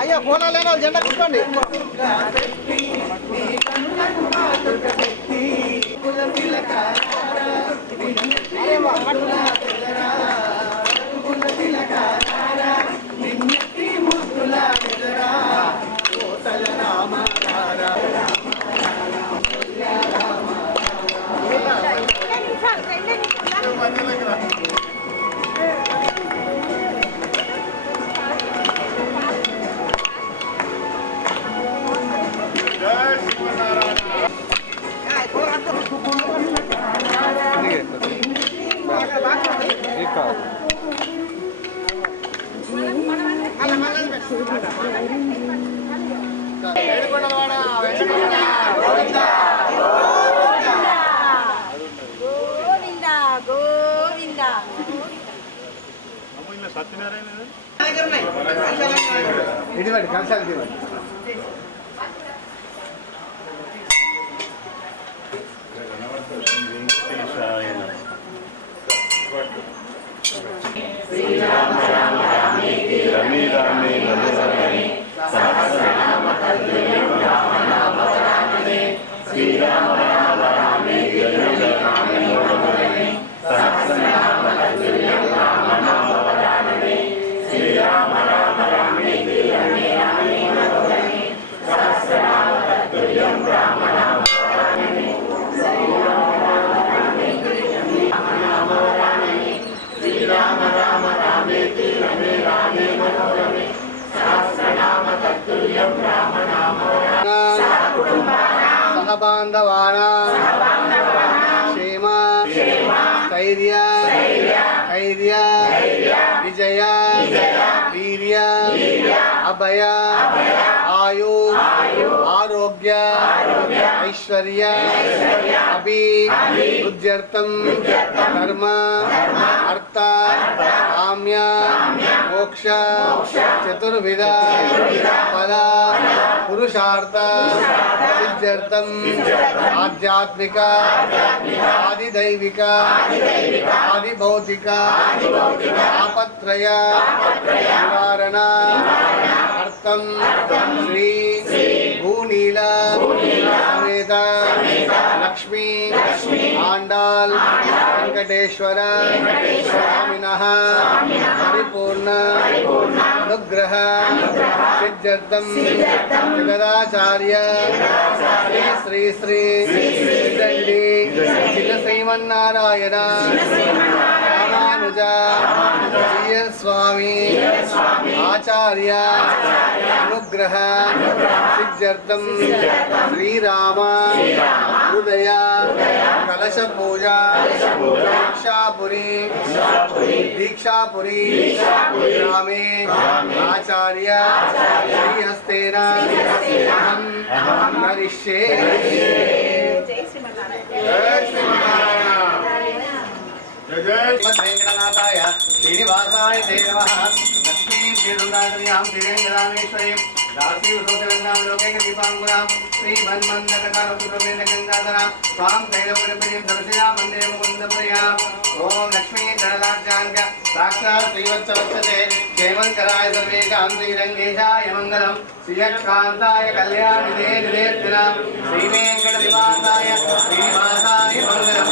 అయ్యా ఫోన్ లేని జెండా కూర్చోండి. ఇటువంటి కంసాలు ఇవ్వండి. శ్రీరామ రామ రామేతి రమే రామే రమే రమే సహస్రనామ తత్తుల్యం రామ నామ వరాననే శ్రీరామ రామ రామేతి రమే రామే రమే సహస్రనామ తత్తుల్యం రామ నామ వరాననే శ్రీరామ రామ రామేతి రమే రామే రమే సహస్రనామ తత్తుల్యం రామ నామ వరాననే శ్రీరామ రామ రామేతి రమే రామే మనోరమే సహస్రనామ తత్తుల్యం రామ నామ సహబాంధవానాం క్షేమ స్థైర్య ధైర్య విజయ వీర్య అభయ ఆయు ఆరోగ్య ఐశ్వర్య అభివృద్ధ్యర్థం ధర్మ అర్థ కామ్య మోక్ష చతుర్విధ ఫల పురుషార్థ సిద్ధ్యర్థం ఆధ్యాత్మిక ఆదిదైవిక ఆదిభౌతిక ఆపత్రయ నివారణ అర్థం శ్రీ భూనీల సమేత లక్ష్మీ ఆండాల్ వెంకటేశ్వర స్వామినః పరిపూర్ణ అనుగ్రహ సిద్ధ్యర్థం జగదాచార్య శ్రీ శ్రీ శ్రీ దండి చిన్న శ్రీమన్నారాయణ రామానుజ స్వామి ఆచార్య అనుగ్రహ సిద్ధ్యర్థం శ్రీరామ హృదయ కలశ పూజ దీక్షాపురి గ్రామే ఆచార్య శ్రీహస్తేన అహం కరిష్యే. వెంకటనాథాయ శ్రీనివాసాయ తే నమః. లక్ష్మీం శ్రీదుర్గాదేవ్యాం శ్రీరేంద్రామేశ్వరీం దాసీవృతోత్తరంలోకైక దీపాంకురాం శ్రీమన్మందకటారపురమేణ గంగాధరాం స్వాం తైలపురప్రియం దర్శయాం వందే ముకుందప్రియాం. ఓం లక్ష్మీ గణరాజ్యాంగ సాక్షాత్ శ్రీవత్సవత్సతే క్షేమంకరాయ సర్వేషాం శ్రీరంగేశాయ మంగళం శ్రీయకాంతాయ కళ్యాణిదే నివేద్యనాం శ్రీవేంకటనివాసాయ శ్రీనివాసాయ మంగళం.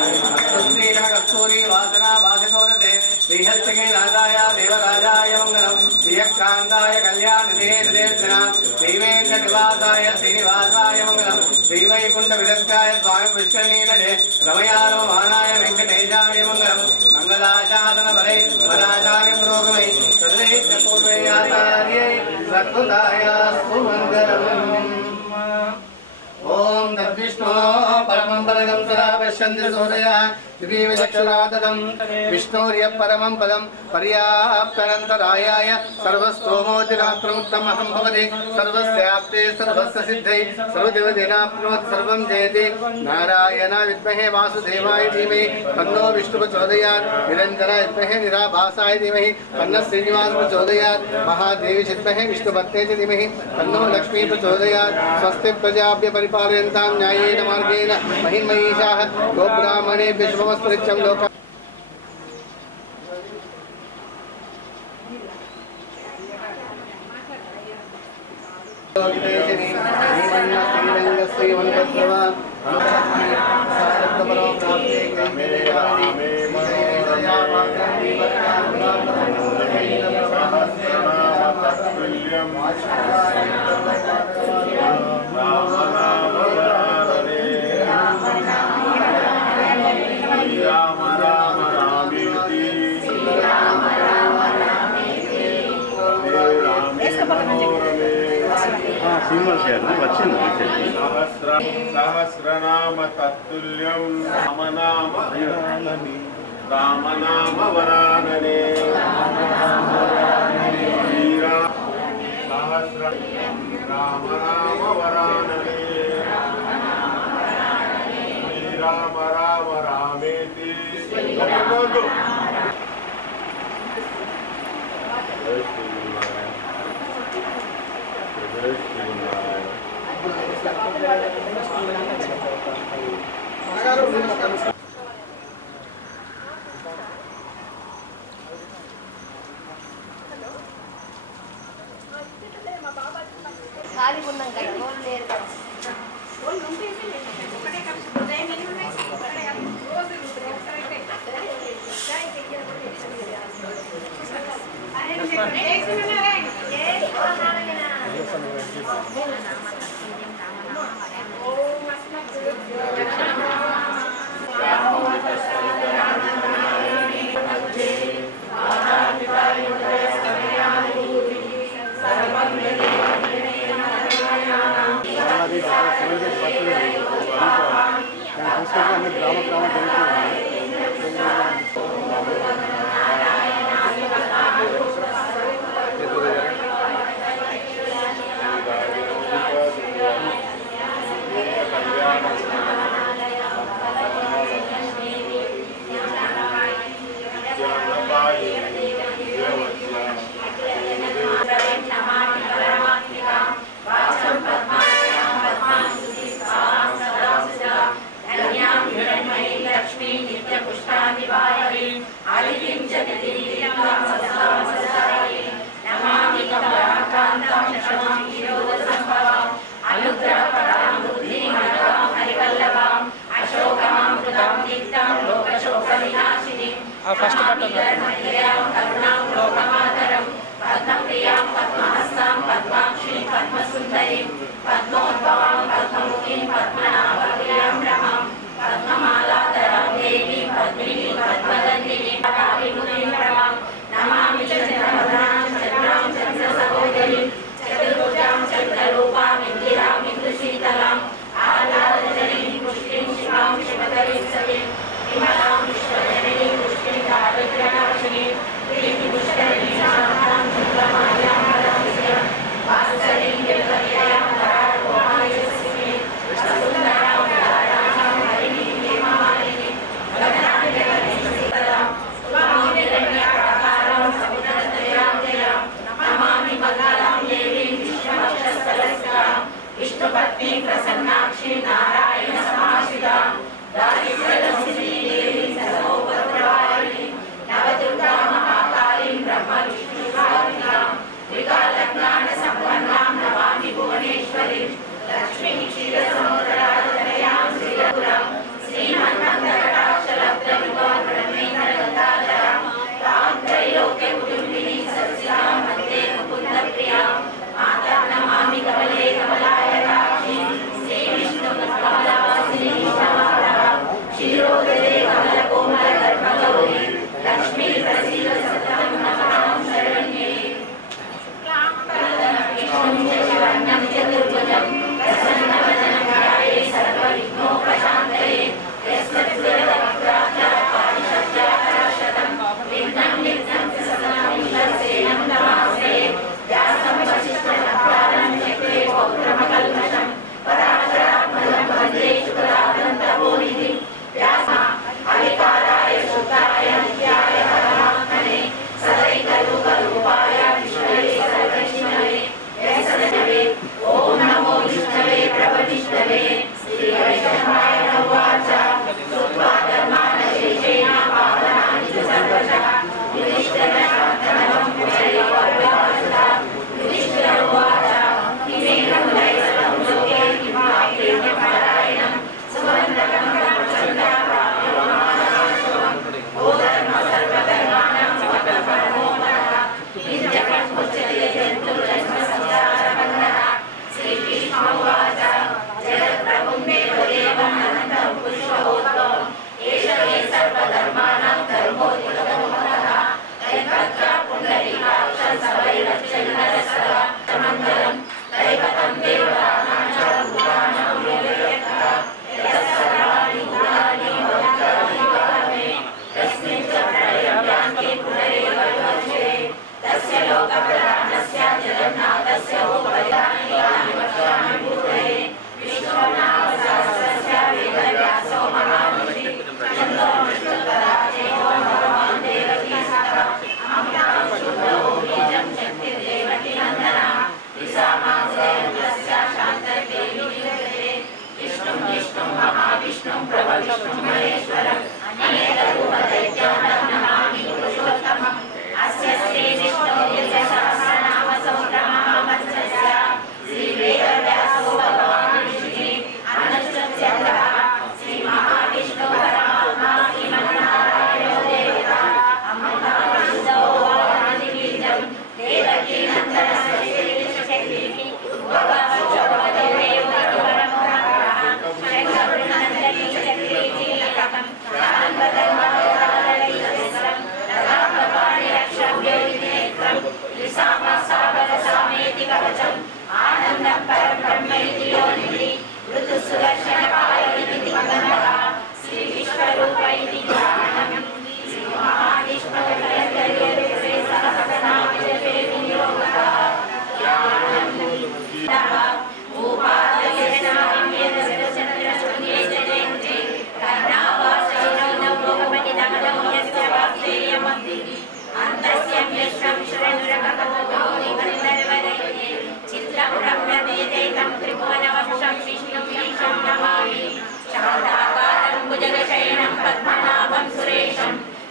కస్తూరి వాసనా వాసనోదతే శ్రీహస్తకైలాసాయ దేవరాజాయ మంగళం శ్రీయకాంతాయ కళ్యాణిదే నివేద్యనాం శ్రీవేంకటనివాసాయ శ్రీనివాసాయ మంగళం శ్రీవైకుంఠ విరక్తాయ స్వామి పుష్కరణీలే రమయారమానాయ వెంకటేశాయ మంగళం మంగళాశాసన వరై వరాచార్య పురోగమై సర్వేశ్వరూపేయాచార్యై సద్భుతాయాస్తు మంగళం. ఓం తద్విష్ణో పరమం పరగం సదా పశ్యంతి సూరయ दिवीव चक्षुराददं विष्णोर्य परमं पदं पर्याप्तनन्तरायाय सर्वस्तोमोतिरात्रमुत्तमहं भवति सर्वस्याप्ते सर्वस्य सिद्धै सर्वदेवदेनाप्नोत् सर्वं जयति नारायण विद्महे वासुदेवाय धीमहि तन्नो विष्णुः प्रचोदयात् निरञ्जन विद्महे निराभासाय धीमहि तन्नः श्रीनिवासः प्रचोदयात् महादेवी विद्महे विष्णुपत्न्यै च धीमहि तन्नो लक्ष्मी प्रचोदयात् स्वस्ति प्रजाभ्यः परिपालयन्तां न्यायेन मार्गेण महिन्महीषाः गोब्राह्मणेभ्यः शुभमस्तु नित्यं लोकः सहस्रनाम तत्तुल्यं रामनाम वरानने सहस्र रामनाम वरानने राम राम रामेति ఖాళీ ఉన్నాం కదా రోజు లేరు కదా ఫస్ట్ పట్టం Vimalam Vishwajanini Pushkini Dharitra Navashini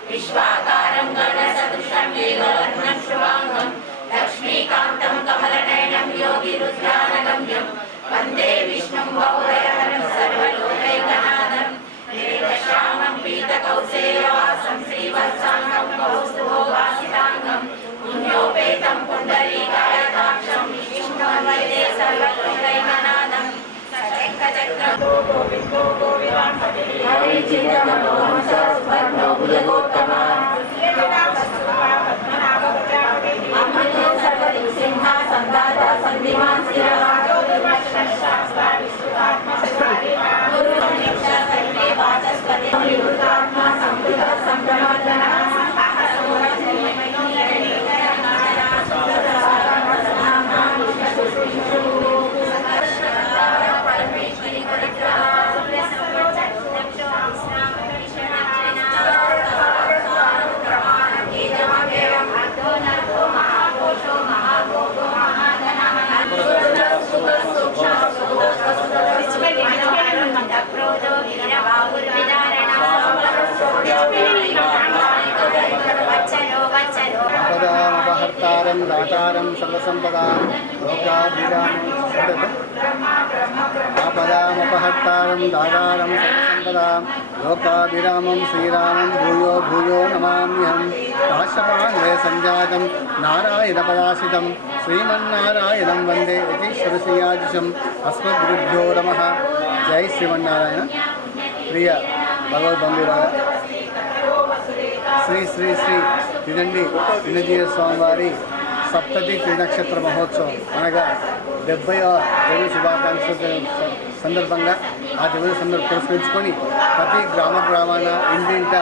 विश्वाकारं गणसदृशं मेघवर्णं शुभांगं लक्ष्मीकान्तं कमलनयनं योगिरुद्रानगम्यं वन्दे विष्णुं भवभयहरं सर्वलोकैकनाथं मेघश्यामं पीतकौसेयवासं श्रीवत्साङ्गं कौस्तुभोगासिताङ्गं पुण्योपेतं पुण्डरीकायताक्षं विष्णुं वन्दे सर्वलोकैकनाथं सचक्रचक्रतो गोविन्दो गोविन्दं हरे चिरमनोहंसस्वर्णो भुजगोत्तमा सिंहासन्दाता सन्धिमान् शिरः सर्वे वाचस्पति निवृत्तात्मा संवृतः संभ्रमात्मनः आपदामपहर्तारं दातारं सर्वसम्पदां लोकाभिरामं श्रीरामं भूयो भूयो नमाम्यहं काश्यपाण्डे संजातं नारायणपदाशितं श्रीमन्नारायणं वन्दे इति श्रीयाजुषम् अस्मद्गुरुभ्यो नमः। जय श्रीमन्नारायण। प्रिय भगवद्बंधुराय శ్రీ శ్రీ శ్రీ తినండి చిన్నజీవ స్వామివారి సప్తతి త్రినక్షత్ర మహోత్సవం అనగా 70వ జన్మ శుభాకాంక్షల సందర్భంగా ఆ జన్మ సందర్భం పురస్కరించుకొని ప్రతి గ్రామాన ఇంటింట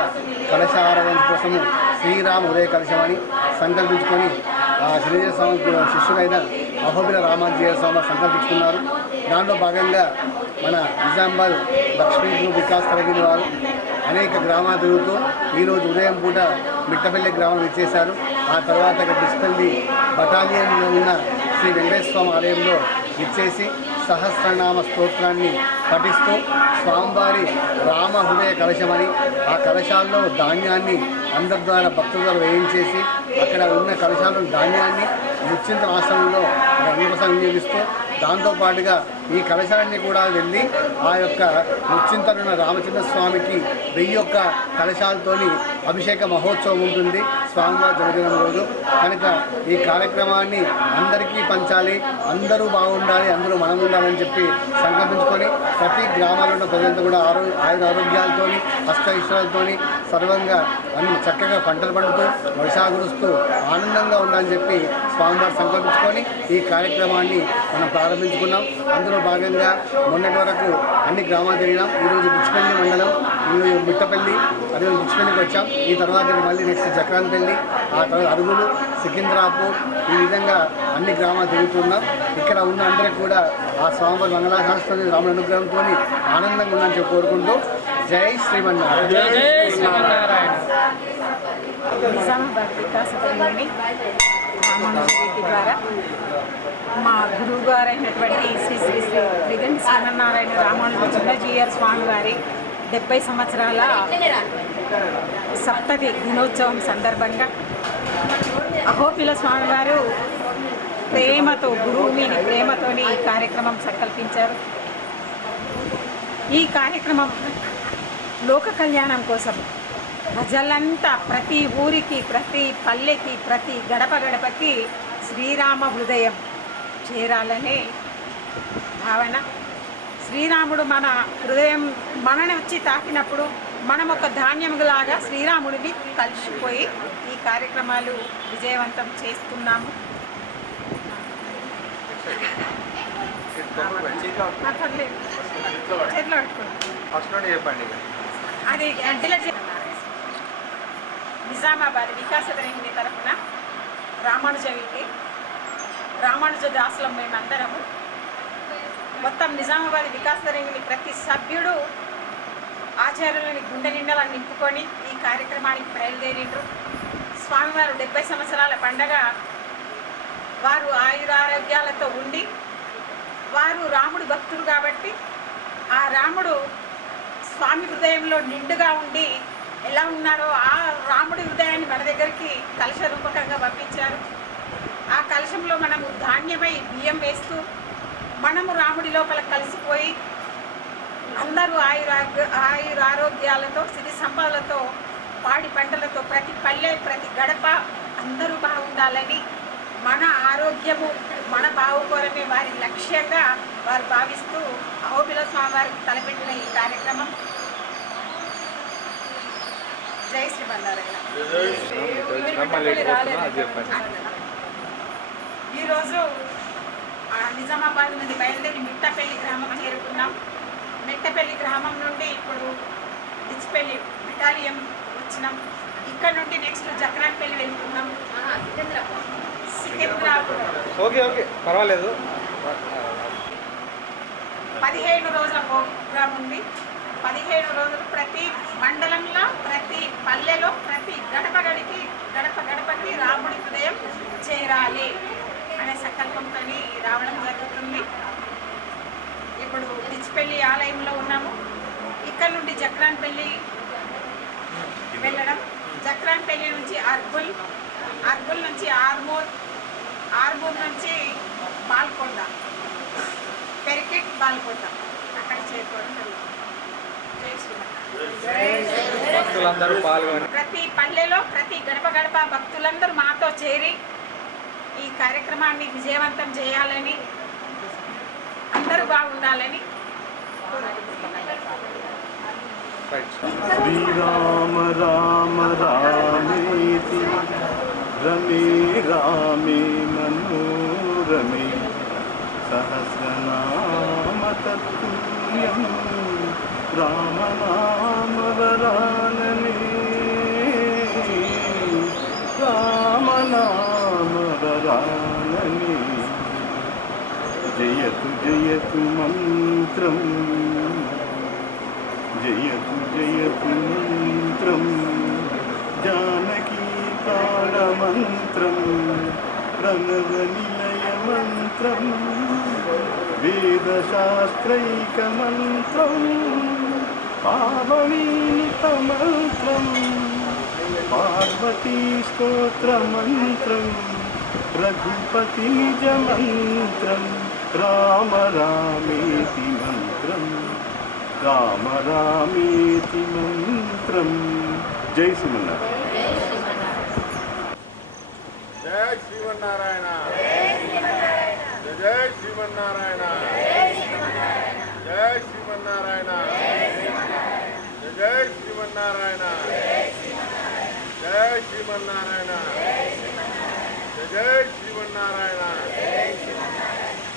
కలశారాధన కోసము శ్రీరామ ఉదయ కలశమని సంకల్పించుకొని ఆ చిన్నజీవ స్వామి శిష్యులైన అహోబిల రామాంజీయ స్వామి సంకల్పించుకున్నారు. దాంట్లో భాగంగా మన నిజామాబాద్ లక్ష్మీ వికాస్ తరగిన వారు అనేక గ్రామాలు తిరుగుతూ ఈరోజు ఉదయం పూట మిట్టపల్లి గ్రామం ఇచ్చేశారు. ఆ తర్వాత డిస్పల్లి బటాలియన్లో ఉన్న శ్రీ వెంకటేశ్వర స్వామి ఆలయంలో ఇచ్చేసి సహస్రనామ స్తోత్రాన్ని పఠిస్తూ స్వామివారి రామ హృదయ కలశమని ఆ కలశాల్లో ధాన్యాన్ని అందరి ద్వారా భక్తుల ద్వారా వేయించేసి అక్కడ ఉన్న కలశాల్లో ధాన్యాన్ని ముచ్చింతల ఆశ్రమంలో అన్నప్రసాదం వినియోగిస్తూ దాంతోపాటుగా ఈ కలశాలన్నీ కూడా వెళ్ళి ఆ యొక్క ముచ్చింతలున్న రామచంద్ర స్వామికి 1000 కలశాలతోని అభిషేక మహోత్సవం ఉంటుంది స్వామివారి జన్మదినం రోజు. కనుక ఈ కార్యక్రమాన్ని అందరికీ పంచాలి, అందరూ బాగుండాలి, అందరూ మనం ఉండాలని చెప్పి సంకల్పించుకొని ప్రతి గ్రామాల్లో ఉన్న ప్రజలంతా కూడా ఆరోగ్యాలతో అష్టైశ్వర్యాలతో సర్వంగా అన్ని చక్కగా పంటలు పండుతూ వర్షాలు కురుస్తూ ఆనందంగా ఉండాలని చెప్పి స్వామివారు సంకల్పించుకొని ఈ కార్యక్రమాన్ని మనం ప్రారంభించుకున్నాం. అందులో భాగంగా మొన్నటి వరకు అన్ని గ్రామాలు తిరిగినాం. ఈరోజు బుచ్చిపల్లి మండలం, ఈరోజు మిట్టపల్లి, అదేవిధంగా బుచ్చిపల్లికి వచ్చాం. ఈ తర్వాత మళ్ళీ నెక్స్ట్ జక్రాన్పల్లి, ఆ తర్వాత అరుగులు, సికింద్రాపూర్, ఈ విధంగా అన్ని గ్రామాలు తిరుగుతున్నాం. ఇక్కడ ఉన్న అందరికీ కూడా ఆ స్వామివారి మంగళాశాస్త్రం రాముల అనుగ్రహంతో ఆనందంగా ఉందని చెప్పి కోరుకుంటూ జై శ్రీమన్నారాయణ. జై శ్రీమన్నారాయణ. నిజామాబాద్ వికాస పరిమళి రామానుజరెడ్డి ద్వారా మా గురువు గారు అయినటువంటి శ్రీ శ్రీ శ్రీ త్రిగంటి శ్రీమన్నారాయణ రామానుజ చిన్నజీయర్ స్వామి వారి 70 సంవత్సరాల సప్తతి దినోత్సవం సందర్భంగా అహోబిల స్వామివారు ప్రేమతో గురువు మీద ప్రేమతోని ఈ కార్యక్రమం సంకల్పించారు. ఈ కార్యక్రమం లోక కళ్యాణం కోసం ప్రజలంతా ప్రతి ఊరికి, ప్రతి పల్లెకి, ప్రతి గడప గడపకి శ్రీరామ హృదయం చేరాలనే భావన. శ్రీరాముడు మన హృదయం మనని వచ్చి తాకినప్పుడు మనం ఒక ధాన్యములాగా శ్రీరాముడిని కలిసిపోయి ఈ కార్యక్రమాలు విజయవంతం చేస్తున్నాము. అది నిజామాబాద్ వికాస తరంగిణి తరఫున రామానుజ దాసులం మేమందరము మొత్తం నిజామాబాద్ వికాస తరంగిణి ప్రతి సభ్యుడు ఆచార్యులని గుండె నిండలా నింపుకొని ఈ కార్యక్రమానికి బయలుదేరిండ్రు. స్వామివారు 70 సంవత్సరాల పండగ వారు ఆయురారోగ్యాలతో ఉండి వారు రాముడు భక్తుడు కాబట్టి ఆ రాముడు స్వామి హృదయంలో నిండుగా ఉండి ఎలా ఉన్నారో ఆ రాముడి హృదయాన్ని మన దగ్గరికి కలశ రూపకంగా పంపించారు. ఆ కలశంలో మనము ధాన్యమై బియ్యం వేస్తూ మనము రాముడి లోపల కలిసిపోయి అందరూ ఆయురారోగ్యాలతో సిరి సంపదలతో పాడి పంటలతో ప్రతి పల్లె ప్రతి గడప అందరూ బాగుండాలని మన ఆరోగ్యము మన బాగుకోవడమే వారి లక్ష్యంగా వారు భావిస్తూ అహోబిల స్వామివారికి తలపెట్టిన ఈ కార్యక్రమం. జై శ్రీమన్నారాయణ. ఈరోజు నిజామాబాద్ నుండి బయలుదేరి మిట్టపల్లి గ్రామం చేరుకున్నాం. మిట్టపల్లి గ్రామం నుండి ఇప్పుడు డిచ్పల్లి బెటాలియం వచ్చినాం. ఇక్కడ నుండి నెక్స్ట్ జక్రాన్పల్లి వెళ్తున్నాం. సికింద్రాబాద్ పర్వాలేదు. 15 రోజుల ప్రోగ్రాం ఉంది. 15 రోజులు ప్రతి మండలంలో ప్రతి పల్లెలో ప్రతి గడపకి రాముడి హృదయం చేరాలి అనే సంకల్పంతో రావడం జరుగుతుంది. ఇప్పుడు డిచ్పల్లి ఆలయంలో ఉన్నాము. ఇక్కడ నుండి జక్రాన్పల్లి వెళ్ళడం, జక్రాన్పల్లి నుంచి అర్బుల్ నుంచి ఆర్మూర్ నుంచి బాల్కొండ, పెరికిట్ బాల్కొండ అక్కడ చేరుకోవడం జరుగుతుంది. భక్తులందరూ పాల్గొని ప్రతి పల్లెలో ప్రతి గడప భక్తులందరూ మాతో చేరి ఈ కార్యక్రమాన్ని విజయవంతం చేయాలని అందరూ బాగుండాలని శ్రీరామ రామ రామేతి రమే రామే మనోరమే సహస్రనామ తత్తుల్యం రామనామ వరాననే రామనామ వరాననే జయతు జయతు మంత్రం జయతు జయతు మంత్రం జానకీ ప్రాణమంత్రం ప్రణవ నిలయ మంత్రం వేదశాస్త్రైకమంత్రం పావనీతమంత్రం పార్వతీ స్తోత్రమంత్రం రఘుపతి నిజమంత్రం రామ రామేతి మంత్రం రామ రామేతి మంత్రం. జై శ్రీమన్నారాయణ. జై శ్రీమన్నారాయణ. జై శ్రీమన్నారాయణ. జై శ్రీమన్నారాయణ. జై శ్రీమన్నారాయణ. జై శ్రీమన్నారాయణ. జై శ్రీమన్నారాయణ.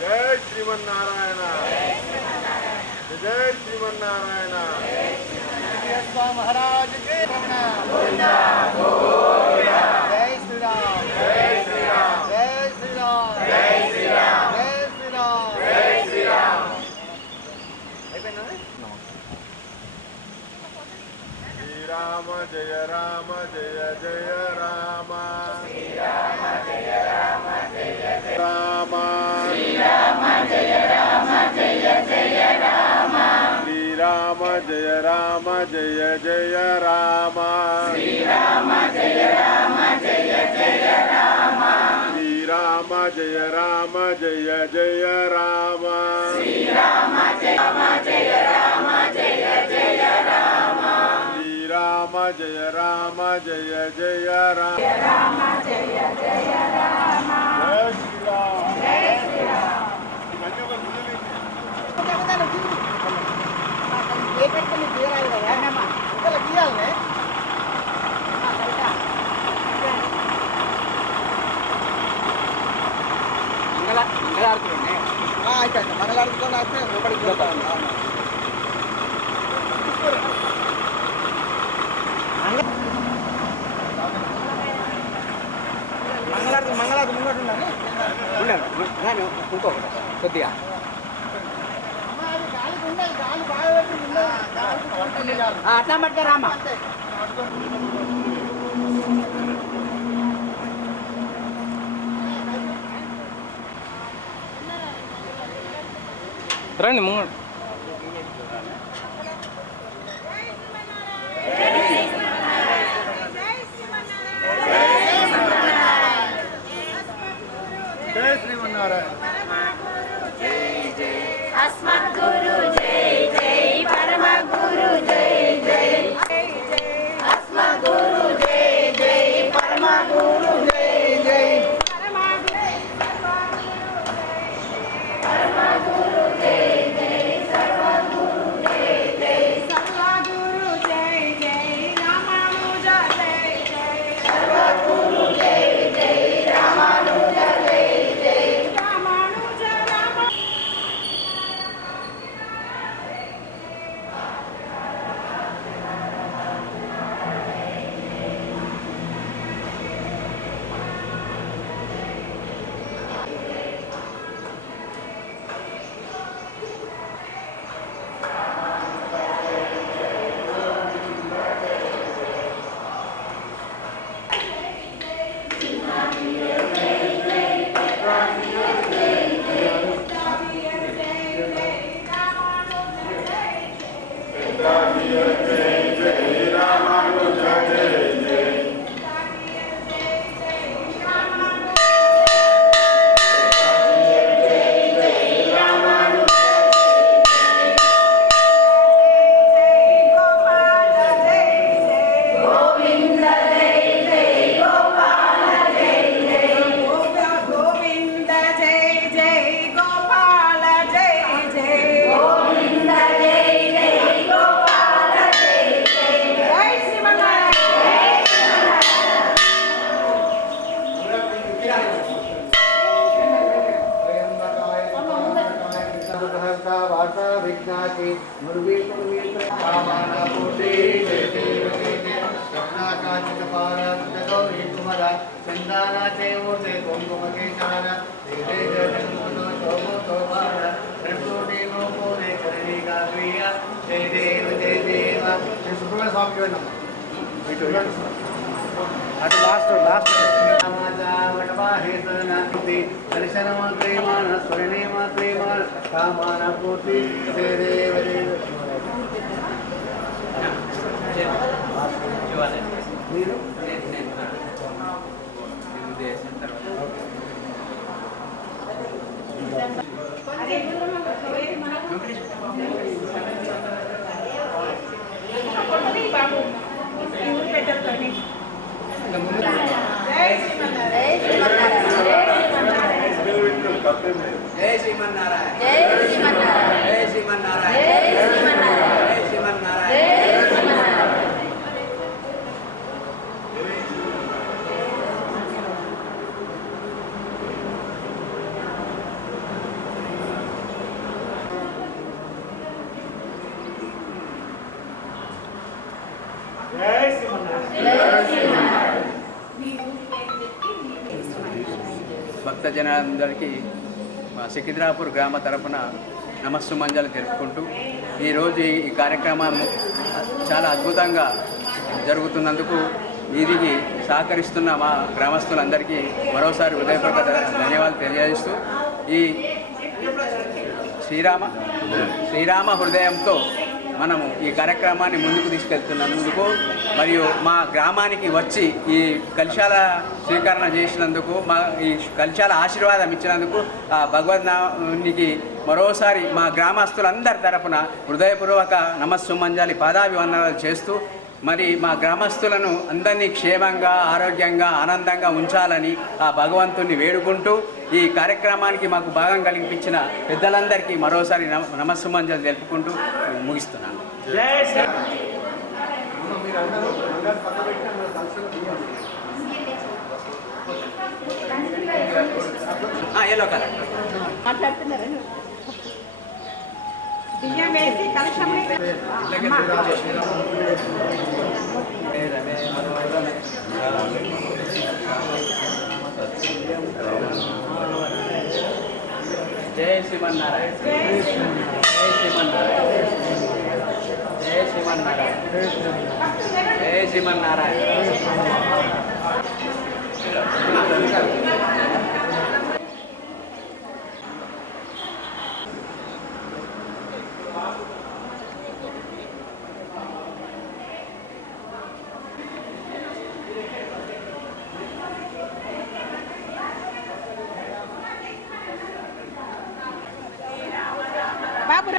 జై శ్రీమన్నారాయణ. జై శ్రీమన్నారాయణ. महाराज की रमण जय श्री राम జై శ్రీరామ్. जय श्री राम జై శ్రీరామ్. जय श्री राम జై శ్రీరామ్. శ్రీరామ జయ రామ జయ జయ రామ. శ్రీరామ జయ రామ జయ జయ రామ. శ్రీరామ జయ రామ జయ జయ రామ. శ్రీరామ జయ రామ జయ జయ రామ శ్రీరామ జయ రామ జయ జయ రామ శ్రీరామ జయ రామ జయ జయ రామ శ్రీరామ జయ రామ జయ జయ రామ శ్రీరామ జయ రామ జయ జయ రామ రామ జయ జయ రామ జయ శ్రీరామ్ మంగళారతి ముంగట ఉండాలి ఇంకొకటి కొద్దిగా అట్లా పట్టుకురామా రండి ముంగడు జై శ్రీమన్నారాయణ अस्मद्गुरु जय जय परम गुरु जय जय अस्मद्गुरु जय जय परम गुरु जय जय परम गुरु जय जय सर्वगुरु जय जय सर्वगुरु जय जय रामानुज जय जय सर्वगुरु जय जय रामानुज जय जय रामानुज राम భక్తజనందరికీ మా సికింద్రాపూర్ గ్రామ తరపున నమస్సుమంజలు తెలుపుకుంటూ ఈరోజు ఈ కార్యక్రమం చాలా అద్భుతంగా జరుగుతున్నందుకు వీరికి సహకరిస్తున్న మా గ్రామస్తులందరికీ మరోసారి హృదయపూర్వక ధన్యవాదాలు తెలియజేస్తూ ఈ శ్రీరామ హృదయంతో మనము ఈ కార్యక్రమాన్ని ముందుకు తీసుకెళ్తున్నందుకు మరియు మా గ్రామానికి వచ్చి ఈ కలశాల స్వీకరణ చేసినందుకు ఈ కలశాల ఆశీర్వాదం ఇచ్చినందుకు ఆ భగవద్నానికి మరోసారి మా గ్రామస్తులందరి తరపున హృదయపూర్వక నమస్సుమంజలి పాదాభివందనాలు చేస్తూ మరి మా గ్రామస్తులను అందరినీ క్షేమంగా ఆరోగ్యంగా ఆనందంగా ఉంచాలని ఆ భగవంతుని వేడుకుంటూ ఈ కార్యక్రమానికి మాకు భాగం కలిగించిన పెద్దలందరికీ మరోసారి నమస్సుమంజలు తెలుపుకుంటూ ముగిస్తున్నాను. ఎల్లో కలర్ బియ్యం వేసి కలశం జై శ్రీమన్నారాయణ జై శ్రీమన్నారాయణ జై శ్రీమన్నారాయణ జై శ్రీమన్నారాయణ. బాబు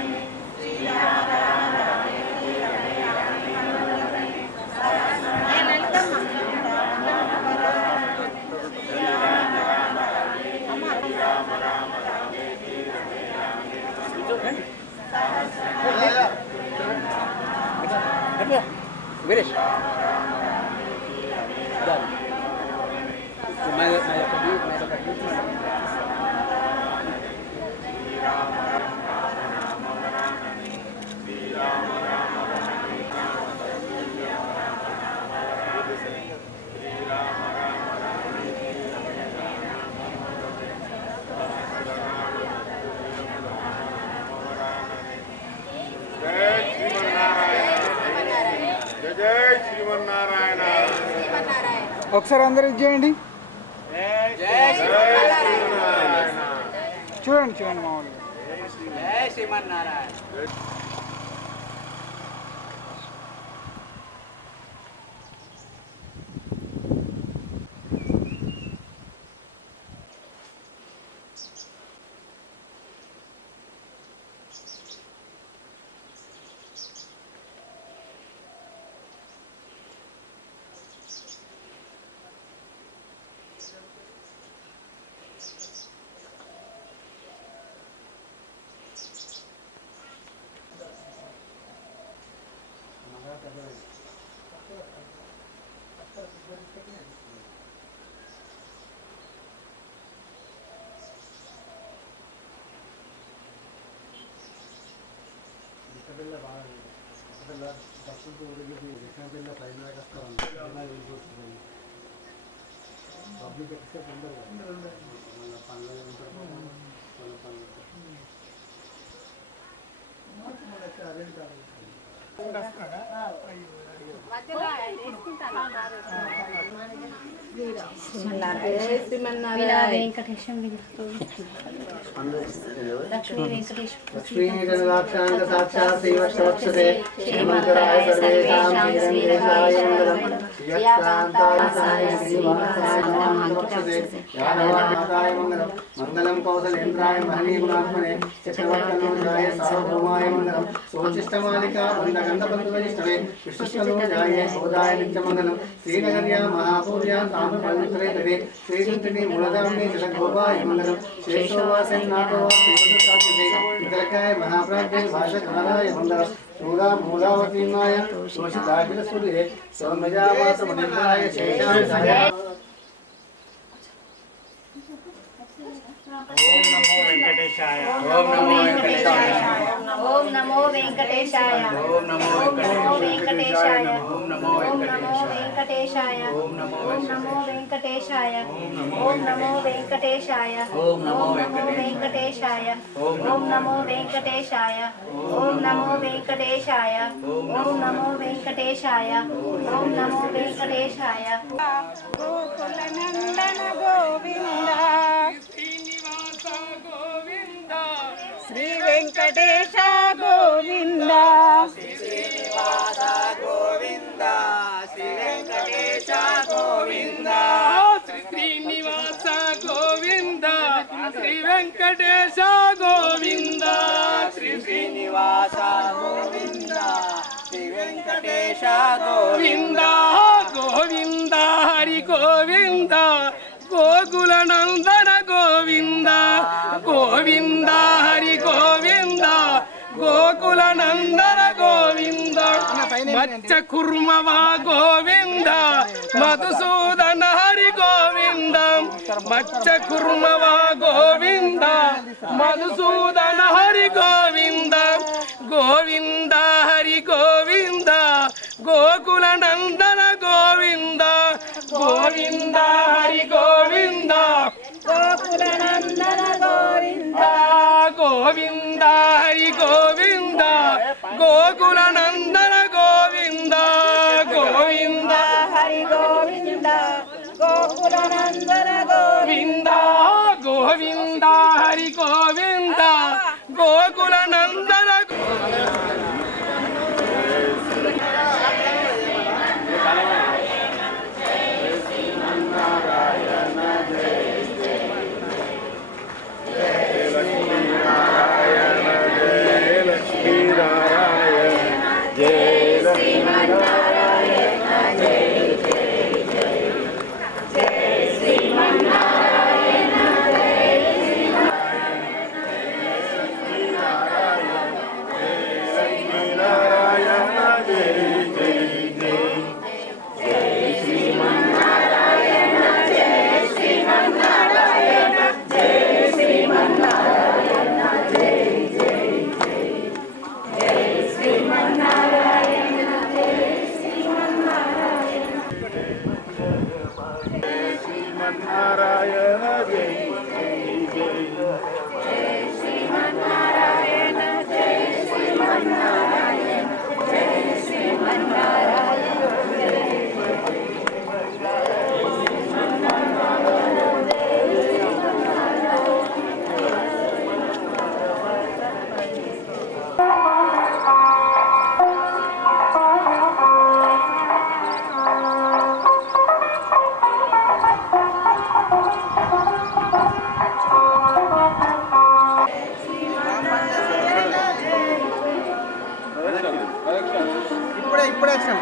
వీరేష్ ఒకసారి అందరూ ఇచ్చేయండి. చూడండి చూడండి మామూలుగా. జై శ్రీమన్నారాయణ. మంగళం కౌసలేంద్రాయ మహనీగుణాత్మనే చక్రవర్తనోజాయ సార్వభౌమాయ మంగళం సోచిష్టమాలిక వందగంధబంధువైష్ణవే విశిష్టలోజాయ సోదాయ నిత్యమంగళం శ్రీనగర్యా మహాపూర్యా తామపవిత్రేతరే శ్రీకుంఠిని మూలధామ్నే జలగోపాయ మంగళం శేషోవాసన్నాథో ఇతరకాయ మహాప్రాజ్ఞ భాషకారాయ మంగళం శూలా మూలావతీనాయ శోషితాఖిల సూర్యే సౌమ్యజావాస మునింద్రాయ శేషాయ. ఓం నమో వెంకటేశాయ. ఓం నమో వెంకటేశాయ. ఓం నమో వెంకటేశాయ. ఓం నమో వెంకటేశాయ. ఓం నమో వెంకటేశాయ. ఓం నమో వెంకటేశాయ. ఓం నమో వెంకటేశాయ. ఓం నమో వెంకటేశాయ. ఓం నమో వెంకటేశాయ. ఓం నమో వెంకటేశాయ. ఓం నమో వెంకటేశాయ. ఓం నమో వెంకటేశాయ. గోకుల నందన గోవింద శ్రీ వెంకటేశ గోవింద వెంకటేశ గోవింద శ్రీ శ్రీనివాస గోవింద శ్రీ వెంకటేశ గోవింద గోవింద హరి గోవింద గోకుల నందన గోవింద గోవింద హరి గోవింద గోకుల నందన గోవింద మచ్చ కుర్మవా గోవింద మధుసూదన హరి గోవింద మచ్చ కుర్మవా గోవింద మధుసూదన హరి గోవింద గోవింద హరి గోవింద గోకుల నందన గోవింద గోవింద హరి గోవింద గోకుల నందన గోవింద గోవింద హరి గోవింద గోకుల నందన గోవింద గోవింద హరి గోవింద గోకుల నందన గోవింద గోవింద హరి గోవింద గోకుల నందన ఇప్పుడే వచ్చినాం.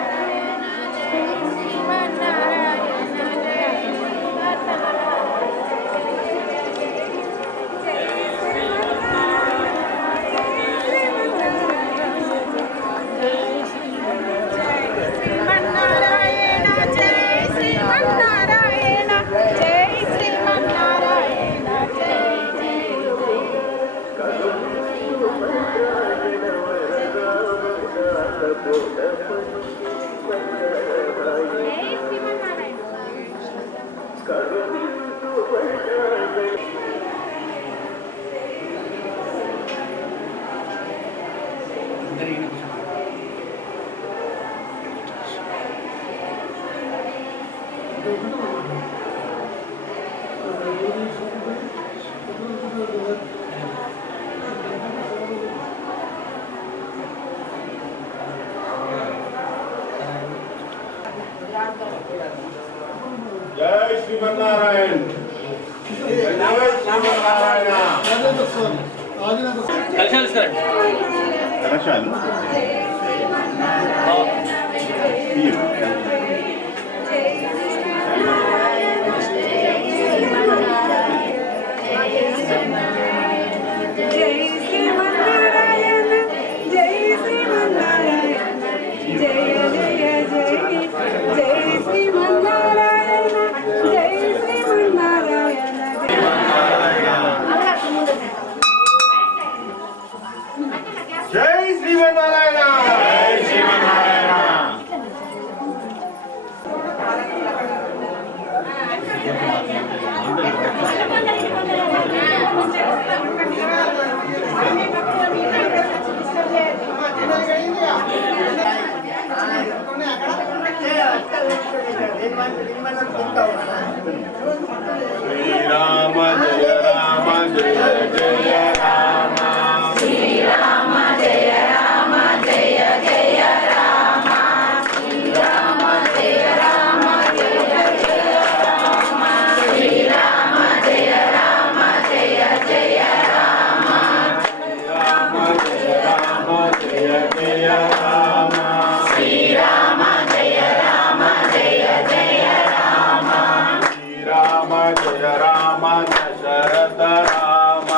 జై శ్రీమన్నారాయణ జై శ్రీమన్నారాయణ కలశాలు జై శ్రీమన్నారాయణ జై శ్రీమన్నారాయణ శ్రీరామ జయ రామ జయ జయ రామ శ్రీరామ జయ రామ జయ జయ రామ శ్రీరామ జయ రామ జయ జయ రామ శ్రీరామ జయ రామ జయ జయ జయ రామ శ్రీరామ జయ రామ జయ జయ రామ శ్రీరామ జయ రామ దశరథ రామ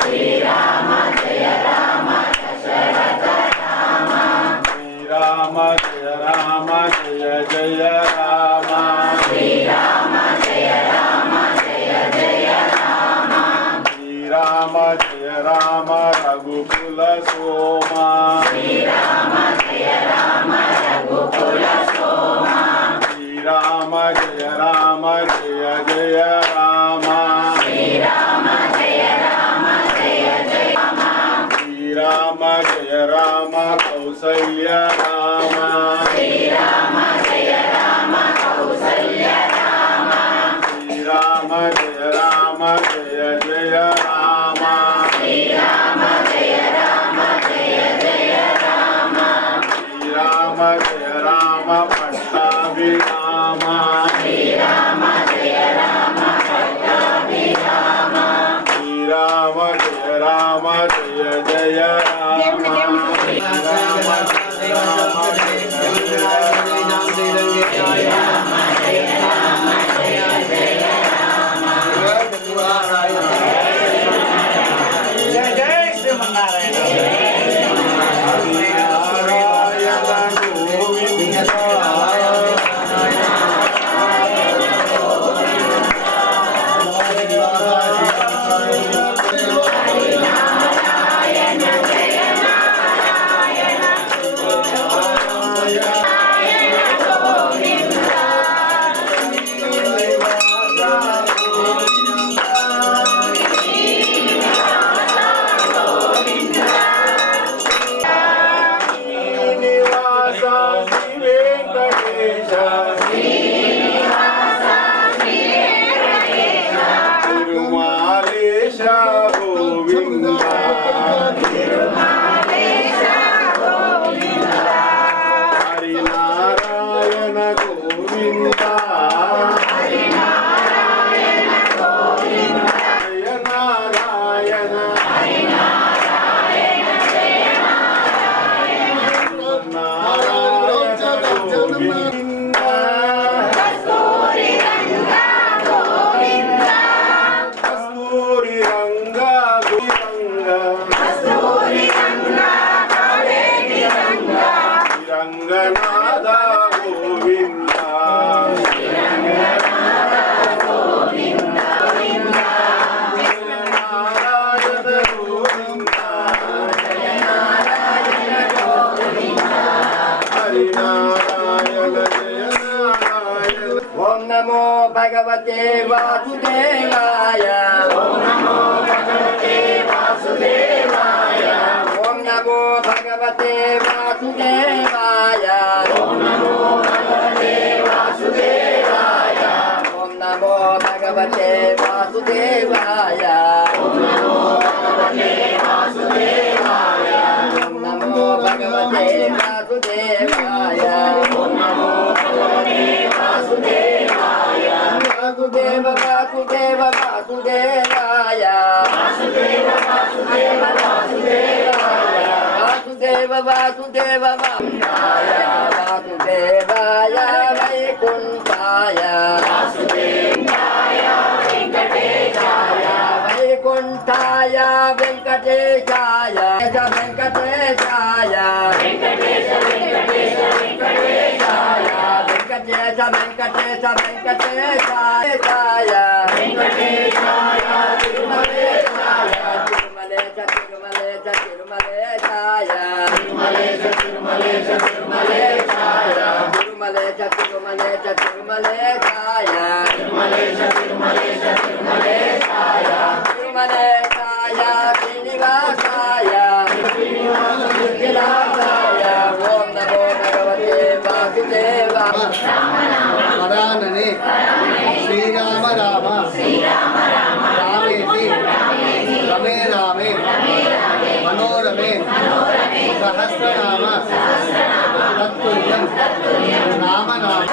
శ్రీరామ జయ రామ దశరథ రామ శ్రీరామ జయ రామ జయ జయ రామ శ్రీరామ జయ రామ జయ జయ రామ శ్రీరామ జయ రామ రఘుకుల సోమ శ్రీరామ జయ రామ రఘుకుల సోమ శ్రీరామ జయ రామ జయ జయ రామ శ్రీరామ జయ రామ జయ జయ రామ శ్రీరామ జయ రామ కౌసల్య రామ శ్రీరామ జయ రామ కౌసల్య రామ శ్రీరామ జయ రామ జయ జయ రామ శ్రీరామ జయ రామ జయ జయ రామ శ్రీరామ జయ రామ పట్టాభిరామ శ్రీరామ జయ రామ పట్టాభిరామ శ్రీరామ జయ రామ జయ జయ రామ శ్రీరామ జయ రామ జయ జయ శ్రీమన్నారాయణ. నారాయణ గోవింద శ్రీనివాస శ్రీ వెంకటేశ తిరుమాలేశ గోవింద హరినారాయణ గోవింద జయ నారాయణ నారాయణ గోవింద కస్తూరి రంగ రంగనాథ గోవింద నారాయణ గోవింద హరినారాయణ జయ నారాయణ ఓం నమో భగవతే వాసుదేవాయ. ఓం నమో భగవతే వాసుదేవాయ. ఓం నమో భగవతే వాసుదేవాయ. ఓం నమో భగవతే వాసుదేవాయ. ఓం నమో భగవతే వాసుదేవాయ. ఓం నమో భగవతే వాసుదేవాయ. ఓం నమో భగవతే వాసుదేవాయ. ఓం నమో భగవతే వాసుదేవాయ. వాసుదేవ వాసుదేవ వాసుదేవాయ. వాసుదేవ వాసుదేవ వాసుదేవాయ. వాసుదేవ వాసుదేవ వాసుదేవాయ. వాసుదేవాయ వైకుంఠాయ. వాసుదేవాయ వెంకటేశాయ. వైకుంఠాయ వెంకటేశాయ. వెంకటేశాయ. వెంకటేశ వెంకటేశ వెంకటేశాయ. వెంకటేశ వెంకటేశ వెంకటేశాయ. వెంకటేశాయ తిరుమలేశాయ. తిరుమలేశ తిరుమలేశ తిరుమలేశాయ. తిరుమలేశ తిరుమలేశ తిరుమలేశాయ. తిరుమలేశ తిరుమలేశ తిరుమలేశాయ. తిరుమలేశ తిరుమలేశ తిరుమలేశాయ. తిరుమలేశాయ శ్రీనివాసాయ. శ్రీనివాసాయ. ఓం నమో భగవతే వాసుదేవాయ. వరాననే శ్రీరామ రామ రామేతి రమే రామే మనోరమే సహస్రనామ తత్తుల్యం నామ నామ.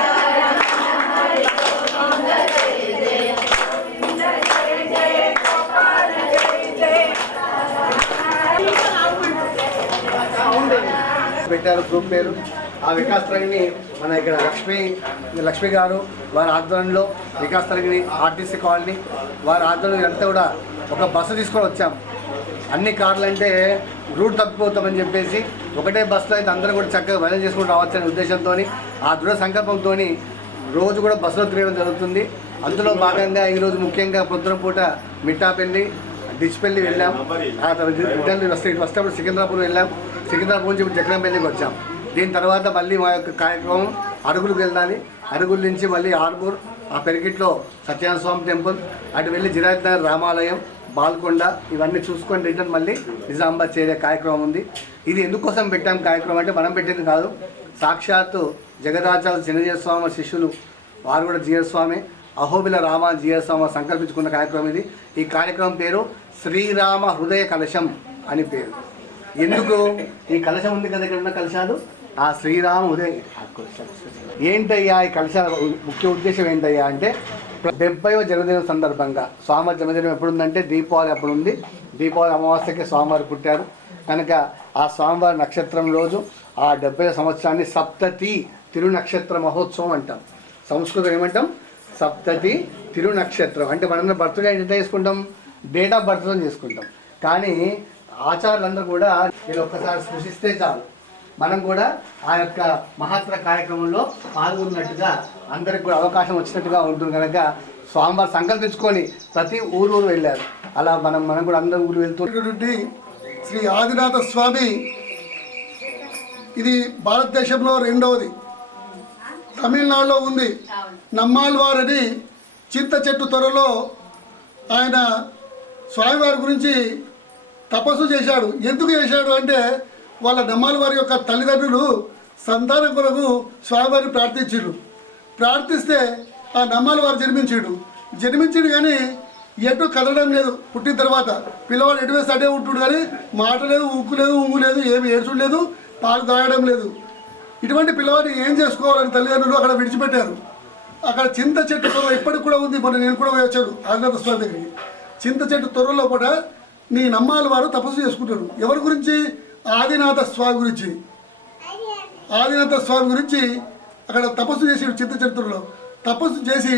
పెట్టారు గ్రూప్ పేరు. ఆ వికాస్ తరంగిణి మన ఇక్కడ లక్ష్మి గారు వారి ఆధ్వర్యంలో వికాస్ తరంగిణి ఆర్టీసీ కాలనీ వారి ఆధ్వర్యంలో అంతా కూడా ఒక బస్సు తీసుకొని వచ్చాం. అన్ని కార్లు అంటే రూట్ తప్పిపోతామని చెప్పేసి ఒకటే బస్సులో అయితే అందరూ కూడా చక్కగా వైరల్ చేసుకుని రావచ్చనే ఉద్దేశంతో ఆ దృఢ సంకల్పంతో రోజు కూడా బస్సులో తిరగడం జరుగుతుంది. అందులో భాగంగా ఈరోజు ముఖ్యంగా పొద్దున పూట మిఠాపల్లి డిచ్పల్లి వెళ్ళాం. ఆ తర్వాత వస్తేప్పుడు సికింద్రాపూర్ వెళ్ళాం. సికింద్రాపూర్ నుంచి ఇప్పుడు జగన్పల్లికి వచ్చాం. దీని తర్వాత మళ్ళీ మా యొక్క కార్యక్రమం అరుగులకు వెళ్ళాలి. అరుగుల నుంచి మళ్ళీ ఆర్మూర్ ఆ పెరిగిట్లో సత్యనారాయణ స్వామి టెంపుల్ అటు వెళ్ళి జిరాయత్ నగర్ రామాలయం బాల్కొండ ఇవన్నీ చూసుకొని రిటర్న్ మళ్ళీ నిజామాబాద్ చేరే కార్యక్రమం ఉంది. ఇది ఎందుకోసం పెట్టాం కార్యక్రమం అంటే మనం పెట్టింది కాదు, సాక్షాత్తు జగదాచార్య చిన్నజీవ స్వామి శిష్యులు వారు కూడా జీవ స్వామి అహోబిల రామ జీవ స్వామి సంకల్పించుకున్న కార్యక్రమం ఇది. ఈ కార్యక్రమం పేరు శ్రీరామ హృదయ కలశం అని పేరు. ఎందుకు ఈ కలశం ఉంది కదా, ఇక్కడ ఉన్న కలశాలు ఆ శ్రీరామ హృదయ ఏంటయ్యా ఈ కలశాల ముఖ్య ఉద్దేశం ఏంటయ్యా అంటే 70వ జన్మదినం సందర్భంగా స్వామివారి జన్మదినం ఎప్పుడుందంటే దీపావళి అప్పుడు ఉంది. దీపావళి అమావాస్యకి స్వామివారు పుట్టారు కనుక ఆ స్వామివారి నక్షత్రం రోజు ఆ 70వ సంవత్సరాన్ని సప్తతి తిరునక్షత్ర మహోత్సవం అంటాం. సంస్కృతం ఏమంటాం? సప్తతి తిరునక్షత్రం. అంటే మనం బర్త్డే ఎంత చేసుకుంటాం? డేట్ ఆఫ్ బర్త్తో చేసుకుంటాం. కానీ ఆచార్యులందరూ కూడా మీరు ఒక్కసారి స్పృశిస్తే చాలు మనం కూడా ఆ యొక్క మహత్తర కార్యక్రమంలో పాల్గొన్నట్టుగా అందరికి కూడా అవకాశం వచ్చినట్టుగా ఉంటుంది. కనుక స్వామివారు సంకల్పించుకొని ప్రతి ఊరు వెళ్ళారు. అలా మనం కూడా అందరం ఊరు వెళ్తున్నటువంటి శ్రీ ఆదినాథ స్వామి ఇది భారతదేశంలో రెండవది. తమిళనాడులో ఉంది. నమ్మాళ్వారని చింత చెట్టు త్వరలో ఆయన స్వామివారి గురించి తపస్సు చేశాడు. ఎందుకు చేశాడు అంటే వాళ్ళ నమ్మాళ్వారి యొక్క తల్లిదండ్రులు సంతానం కొరకు స్వామివారిని ప్రార్థిస్తే ఆ నమ్మాళ్వారు జన్మించాడు కానీ ఎటు కదలడం లేదు. పుట్టిన తర్వాత పిల్లవాడు ఎటు వేసి అటే ఉంటుడు కానీ మాట లేదు, ఉక్కు లేదు, ఉంగు లేదు, ఏమి ఏడ్చుడు లేదు, పాలు తాగడం లేదు. ఇటువంటి పిల్లవాడిని ఏం చేసుకోవాలని తల్లిదండ్రులు అక్కడ విడిచిపెట్టారు. అక్కడ చింత చెట్టు త్వర ఇప్పటికి కూడా ఉంది. మొన్న నేను కూడా వచ్చాను ఆదినాథ స్వామి దగ్గరికి. చింత చెట్టు త్వరలో కూడా నీ నమ్మాలి వారు తపస్సు చేసుకుంటారు. ఎవరి గురించి? ఆదినాథ స్వామి గురించి. ఆదినాథ స్వామి గురించి అక్కడ తపస్సు చేసి చింత చెట్టులో తపస్సు చేసి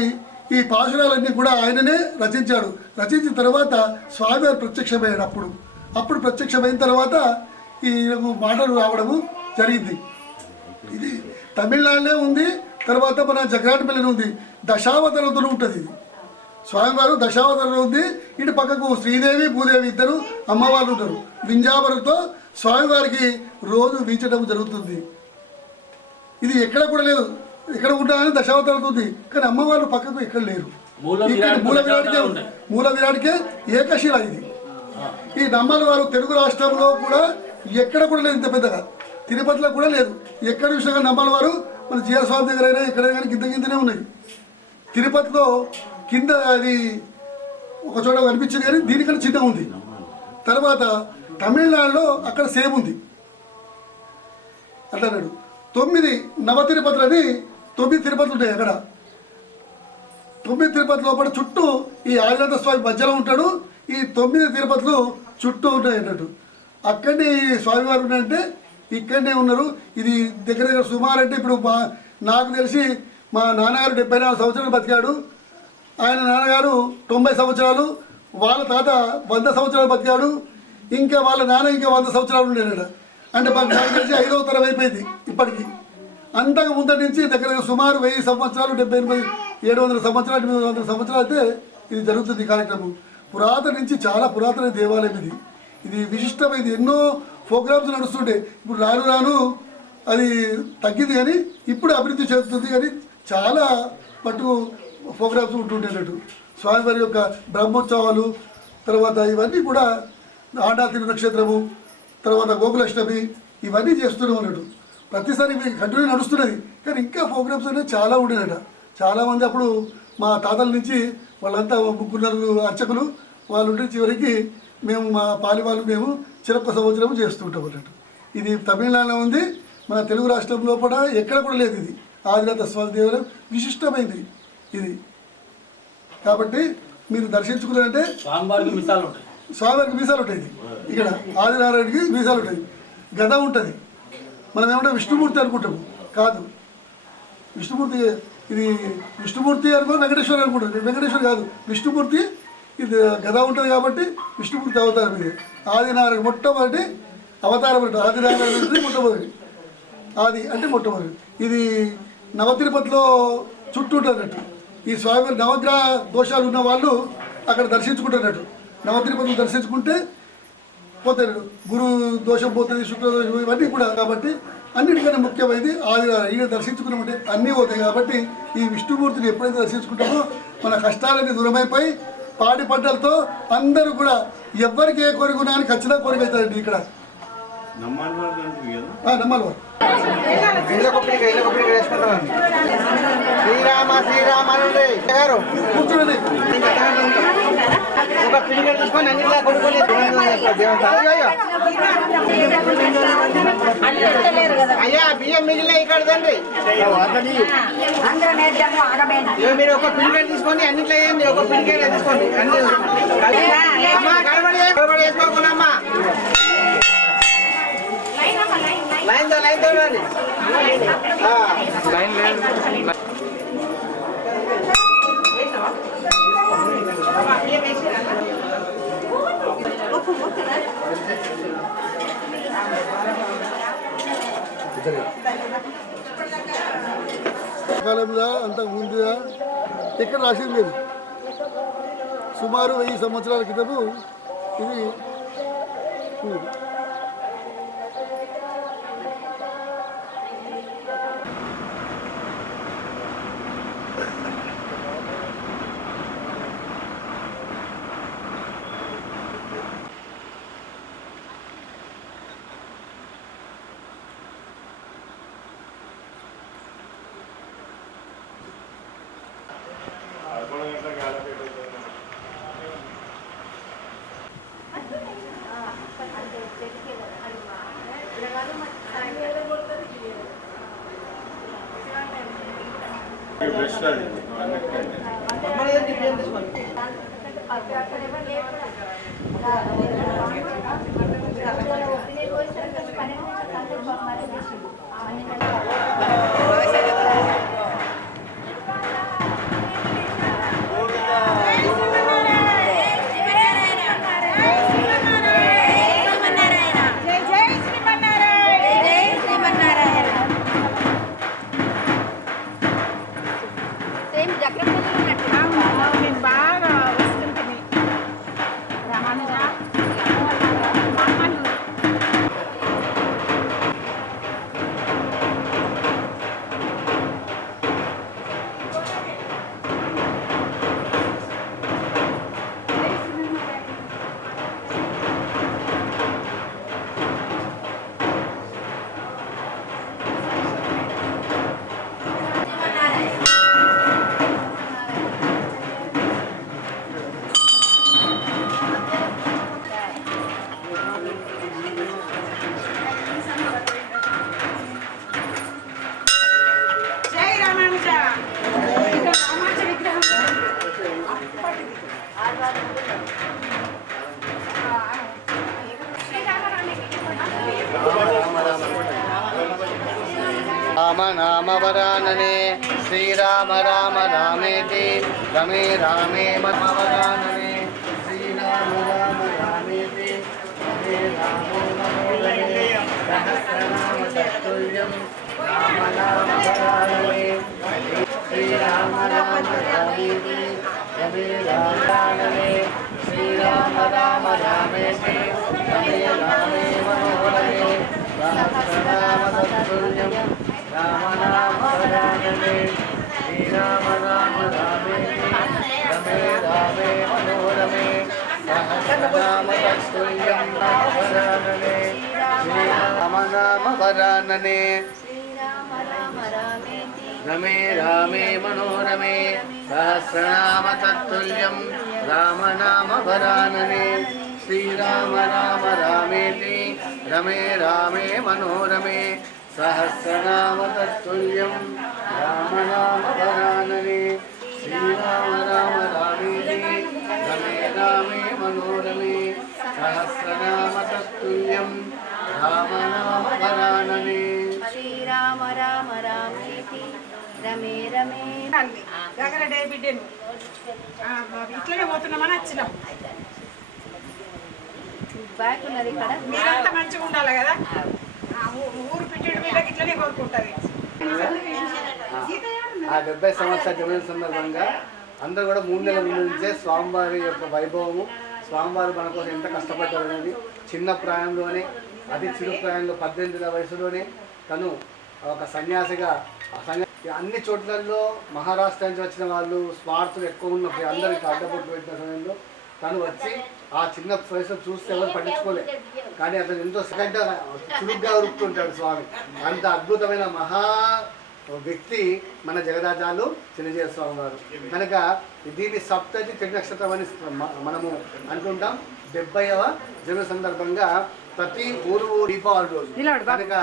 ఈ పాశురాలన్నీ కూడా ఆయననే రచించాడు. రచించిన తర్వాత స్వామివారు ప్రత్యక్షమయ్యాడు. అప్పుడు ప్రత్యక్షమైన తర్వాత ఈ మాటలు రావడము జరిగింది. ఇది తమిళనాడులో ఉంది. తర్వాత మన జగరాటపల్లిలో ఉంది. దశావతారంతో ఉంటుంది. ఇది స్వామివారు దశావతారంలో ఉంది. ఇటు పక్కకు శ్రీదేవి భూదేవి ఇద్దరు అమ్మవారు ఉంటారు. వింజావరంతో స్వామివారికి రోజు వీచడం జరుగుతుంది. ఇది ఎక్కడ కూడా లేదు. ఎక్కడ ఉంటారని దశావతారంతో ఉంది. కానీ అమ్మవారు పక్కకు ఎక్కడ లేరు. మూల విరాటికే ఏకశిల ఇది. ఈ నమ్మల వారు తెలుగు రాష్ట్రంలో కూడా ఎక్కడ కూడా లేదు. ఇంత పెద్దగా తిరుపతిలో కూడా లేదు. ఎక్కడ చూసినా నమ్మల వారు మన జీవస్వామి దగ్గర అయినా ఎక్కడైనా కానీ కిందనే ఉన్నాయి. తిరుపతిలో కింద అది ఒక చోట కనిపించింది కానీ దీనికన్నా చిన్నగా ఉంది. తర్వాత తమిళనాడులో అక్కడ సేమ్ ఉంది అంటున్నాడు. 9 నవ తిరుపతులు అని 9 తిరుపతులు ఉంటాయి. అక్కడ 9 తిరుపతి లోపల చుట్టూ ఈ ఆదినాథ స్వామి మధ్యలో ఉంటాడు. ఈ 9 తిరుపతులు చుట్టూ ఉంటాయి అన్నట్టు. అక్కడనే స్వామివారు ఉన్నాయంటే ఇక్కడనే ఉన్నారు. ఇది దగ్గర సుమారు అంటే ఇప్పుడు నాకు తెలిసి మా నాన్నగారు 74 సంవత్సరాలు బతికాడు. ఆయన నాన్నగారు 90 సంవత్సరాలు, వాళ్ళ తాత 100 సంవత్సరాలు బతికాడు. ఇంకా వాళ్ళ నాన్న ఇంకా 100 సంవత్సరాలు ఉండేవాడు. అంటే నాకు తెలిసి 5వ తరం అయిపోయింది ఇప్పటికీ. అంతకు ముందటి నుంచి దగ్గర సుమారు 1000 సంవత్సరాలు, 70, 700 సంవత్సరాలు, 800 సంవత్సరాలు అయితే ఇది జరుగుతుంది కార్యక్రమం. పురాతన నుంచి చాలా పురాతన దేవాలయం ఇది. ఇది విశిష్టమైంది. ఎన్నో ప్రోగ్రామ్స్ నడుస్తుంటే ఇప్పుడు రాను అది తగ్గింది కానీ ఇప్పుడు అభివృద్ధి చెందుతుంది. కానీ చాలా మటుకు ప్రోగ్రామ్స్ ఉంటుండేటట్టు స్వామివారి యొక్క బ్రహ్మోత్సవాలు, తర్వాత ఇవన్నీ కూడా ఆండా తిరునక్షత్రము, తర్వాత గోకులాష్టమి ఇవన్నీ చేస్తూనే ఉన్నట్టు. ప్రతిసారి ఇవి కంటిన్యూ నడుస్తున్నది. కానీ ఇంకా ప్రోగ్రామ్స్ అనేది చాలా ఉండేదట. చాలామంది అప్పుడు మా తాతల నుంచి వాళ్ళంతా ముగ్గురు అర్చకులు వాళ్ళు ఉంటే చివరికి మేము మా పాలి వాళ్ళు మేము చిరొక్క సంవత్సరం చేస్తుంటాం అన్నట్టు. ఇది తమిళనాడులో ఉంది. మన తెలుగు రాష్ట్రం లోపల ఎక్కడ కూడా లేదు. ఇది ఆదినాథ స్వామి దేవాలయం విశిష్టమైంది ఇది. కాబట్టి మీరు దర్శించుకున్నారంటే స్వామివారికి మీసాలు ఉంటాయి. ఇక్కడ ఆదినారాయణకి మీసాలు ఉంటాయి. గద ఉంటుంది. మనం ఏమంటే విష్ణుమూర్తి అనుకుంటాము, కాదు. విష్ణుమూర్తి ఇది విష్ణుమూర్తి అనుకో వెంకటేశ్వర అనుకుంటారు. వెంకటేశ్వర కాదు, విష్ణుమూర్తి. ఇది గద ఉంటుంది కాబట్టి విష్ణుమూర్తి అవతారం. ఇది ఆదినారాయణ మొట్టమొదటి అవతారం అంటే ఆదినారాయణ మొట్టమొదటి. ఆది అంటే మొట్టమొదటి. ఇది నవతిరుపతిలో చుట్టూ ఉంటున్నట్టు. ఈ స్వామి నవగ్రహ దోషాలు ఉన్న వాళ్ళు అక్కడ దర్శించుకుంటున్నట్టు. నవతిరుపతిని దర్శించుకుంటే పోతాడు, గురు దోషం పోతుంది, శుక్ర దోషం, ఇవన్నీ కూడా. కాబట్టి అన్నిటికన్నా ముఖ్యమైనది ఆదినారాయణ. ఈయన దర్శించుకున్నామంటే అన్నీ పోతాయి. కాబట్టి ఈ విష్ణుమూర్తిని ఎప్పుడైతే దర్శించుకుంటామో మన కష్టాలన్నీ దూరమైపోయి పాడి పంటలతో అందరూ కూడా ఎవ్వరికి ఏ కోరిక ఉన్నా అని ఖచ్చితంగా కోరిక అవుతారండి ఇక్కడ. నమ్మాలి వారు శ్రీరామ శ్రీరామ గారు కూర్చోండి. ఒక పిల్లలు తీసుకొని అన్నిలా కొనుక్కొని అయ్యా బియ్యం మిగిలిన ఇక్కడ తండ్రి. మీరు ఒక పిల్లలు తీసుకొని అన్నిట్లో వేయండి. ఒక పిల్లలు తీసుకోండి అన్ని అమ్మా గడబడి వేసుకోకున్నామ్మా. లైన్ తో రండి. లైన్ లేదు. కాలంలో అంతకు ముందుగా ఎక్కడ రాసింది లేదు. సుమారు 1000 సంవత్సరాల క్రితము ఇది బాగా వస్తుంటుంది రామానుజ. రామ నామ వరాననే శ్రీరామ రామ రామేతి రమే రామే మమ వరాననే శ్రీరామ రామ రామేతి రమే రామే మనోరమే సహస్రనామ తత్తుల్యం రామ నామ వరాననే శ్రీరామ రామ రామేతి రమే రామే శ్రీరామ రామ రామేతి రమే రామే మనోరమే సహస్రనామ తత్తుల్యం రామ నామ వరాననే శ్రీరామ రామ రామేతి రమే రామే మనోరమే సహస్రనామ తత్తుల్యం వరాననే శ్రీరామ నామ వరాననే రమే రామే మనోరమే సహస్రనామ తత్తుల్యం రామ నామ వరాననే శ్రీరామ రామ రామేతి రమే రామే మనోరమే సహస్రనామ తత్తుల్యం రామ నామ వరాననే శ్రీరామ రామ రామేతి రమే రామే మనోరమే సహస్రనామ తత్తుల్యం రామ నామ వరాననే రామ రామ రామేతి రమే రమే గగన డే బిడ్డను ఇట్లనే పోతున్నామని వచ్చినాం. బాగున్నది ఇక్కడ. మీరంతా మంచిగా ఉండాలి కదా, ఊరు పిట్టడి బిడ్డకి ఇట్లనే కోరుకుంటుంది. ఆ 70 సంవత్సరాల జన్మదిన సందర్భంగా అందరూ కూడా 3 నెలల ముందు నుంచే స్వామివారి యొక్క వైభవము, స్వామివారు మన కోసం ఎంత కష్టపడ్డారు అనేది చిన్న ప్రాయంలోనే, అతి చిరు ప్రాయంలో 18 వయసులోనే తను ఒక సన్యాసిగా అన్ని చోట్లలో మహారాష్ట్ర నుంచి వచ్చిన వాళ్ళు స్వార్థులు ఎక్కువ ఉన్నప్పుడు అందరికి అడ్డపట్టు పెట్టిన సమయంలో తను వచ్చి ఆ చిన్న వయసులో చూస్తే ఎవరు పట్టించుకోలే, కానీ అతను ఎంతో చురుగ్గా ఉరుకుతుంటాడు స్వామి. అంత అద్భుతమైన మహా వ్యక్తి మన జగదాచార్యులు చిన్నజీర స్వామి వారు. కనుక దీన్ని సప్తతి త్రి నక్షత్రం అని మనము అంటుంటాం. 70వ జన్మ సందర్భంగా ప్రతి ఊరు దీపావళి రోజు కనుక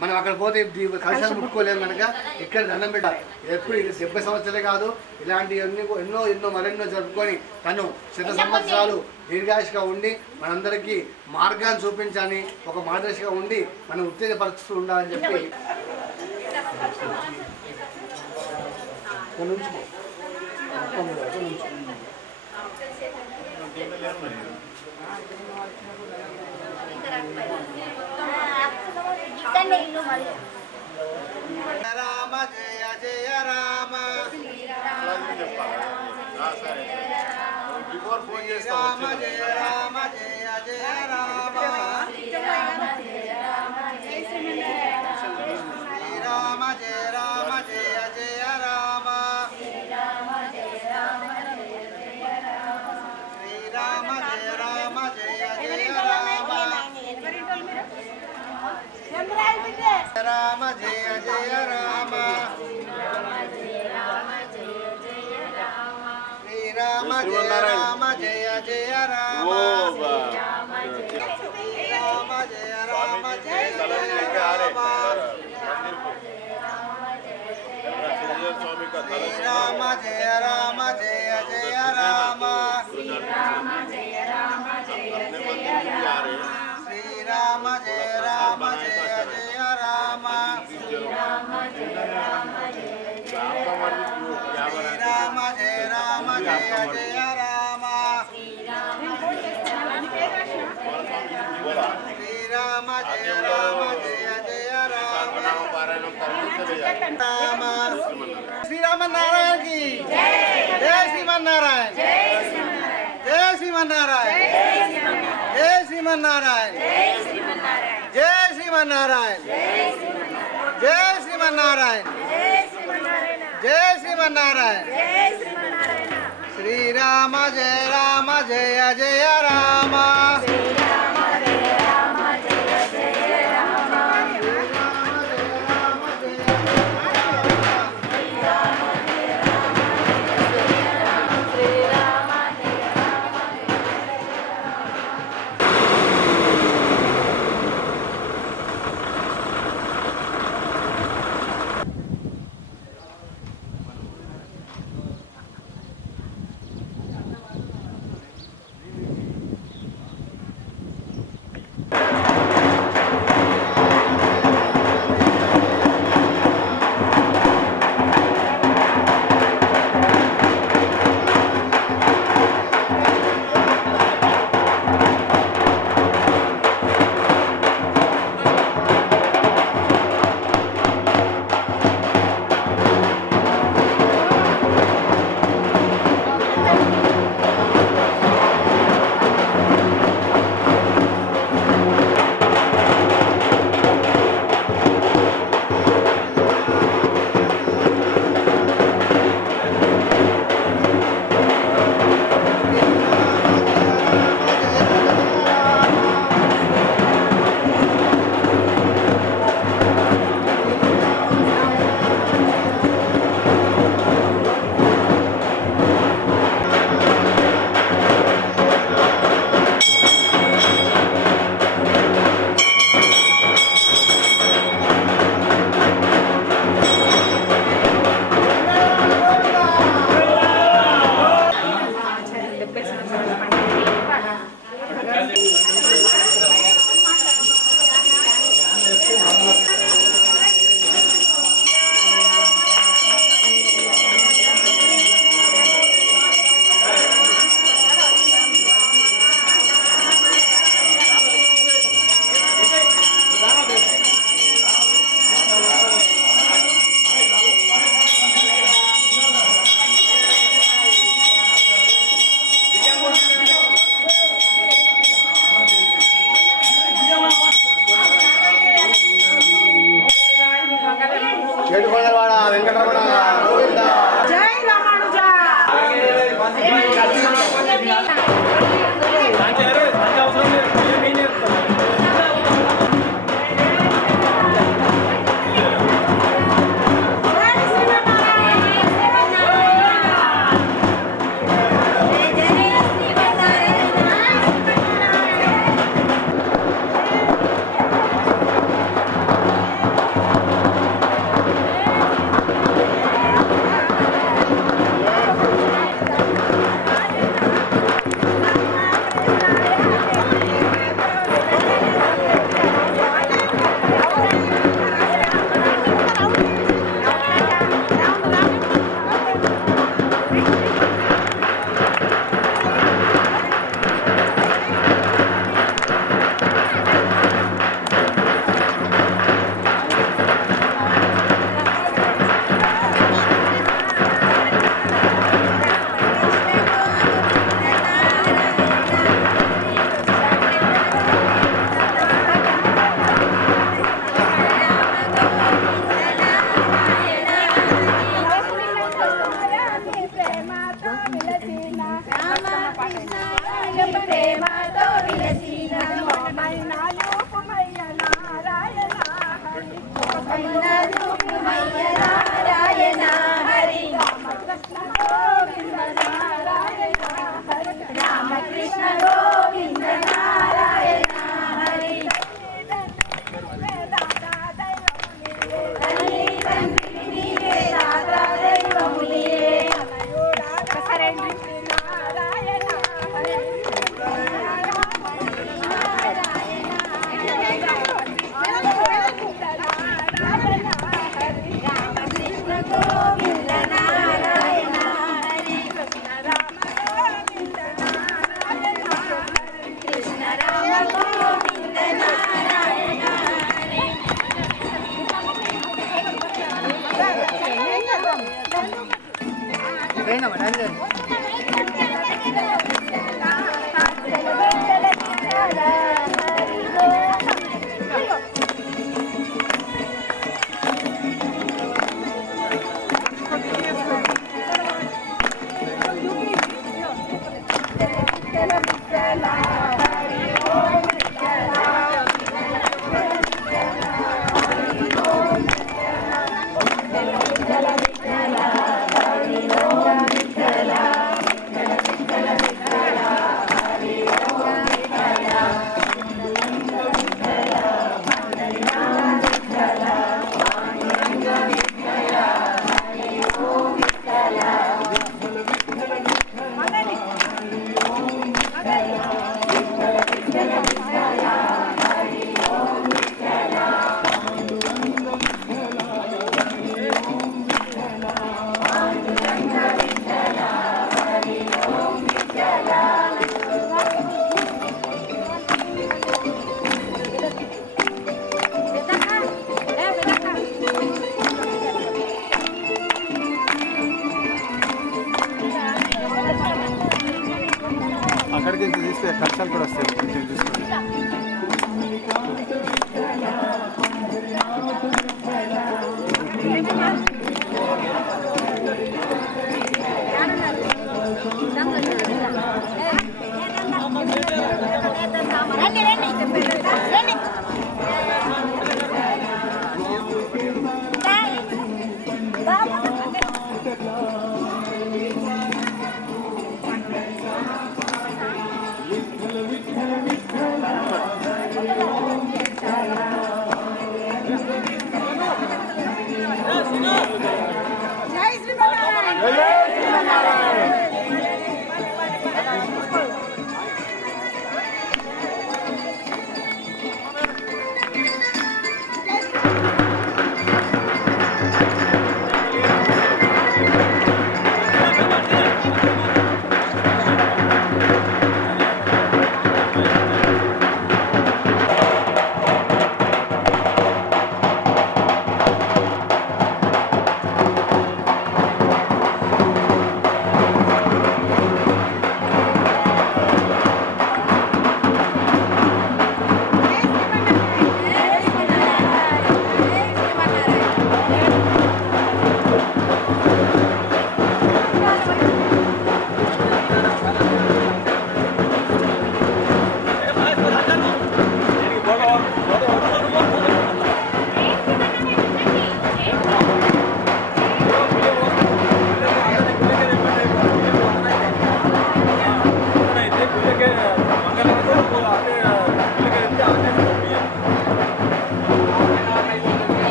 మనం అక్కడ పోతే కలశాలు ముట్టుకోలేము కనుక ఇక్కడ దండం పెట్టాలి. ఎప్పుడు ఇది 70 సంవత్సరాలే కాదు, ఇలాంటి ఎన్నో మరెన్నో జరుపుకొని తను 100 సంవత్సరాలు దీర్ఘాయుషగా ఉండి మనందరికీ మార్గాన్ని చూపించాలని, ఒక మార్గదర్శిగా ఉండి మనం ఉత్తేజపరుస్తూ ఉండాలని చెప్పి రామ జయ జయ రామ బిఫోర్ ఫోన్ చేస్తా. రామ జయ రామ జయ జయ రామ శ్రీరామ జయ రామ జయ జయ రామ శ్రీరామ జయ రామ జయ జయ రామ రామ జయ జయ రామ శ్రీరామ జయ రామ జయ జయ రామ శ్రీరామ జయ రామ జయ జయ రామ శ్రీరామ జయ రామ జయ జయ రామ శ్రీరామ జయ రామ జయ జయ రామ శ్రీరామ జయ రామ జయ జయ రామ శ్రీరామ జయ రామ జయ జయ రామ శ్రీరామ జయ రామ జయ జయ రామ శ్రీరామ జయ రామ జయ జయ రామ శ్రీరామనారాయణ కి జయ శ్రీమన్నారాయణ జయ శ్రీమన్నారాయణ జయ శ్రీమన్నారాయణ జయ శ్రీమన్నారాయణ జయ శ్రీమన్నారాయణ జయ శ్రీమన్నారాయణ శ్రీరామ జయ రామ జయ జయ రామ ఏడుకొండలవాడ వెంకటరమణ గోవింద. జై రామానుజ.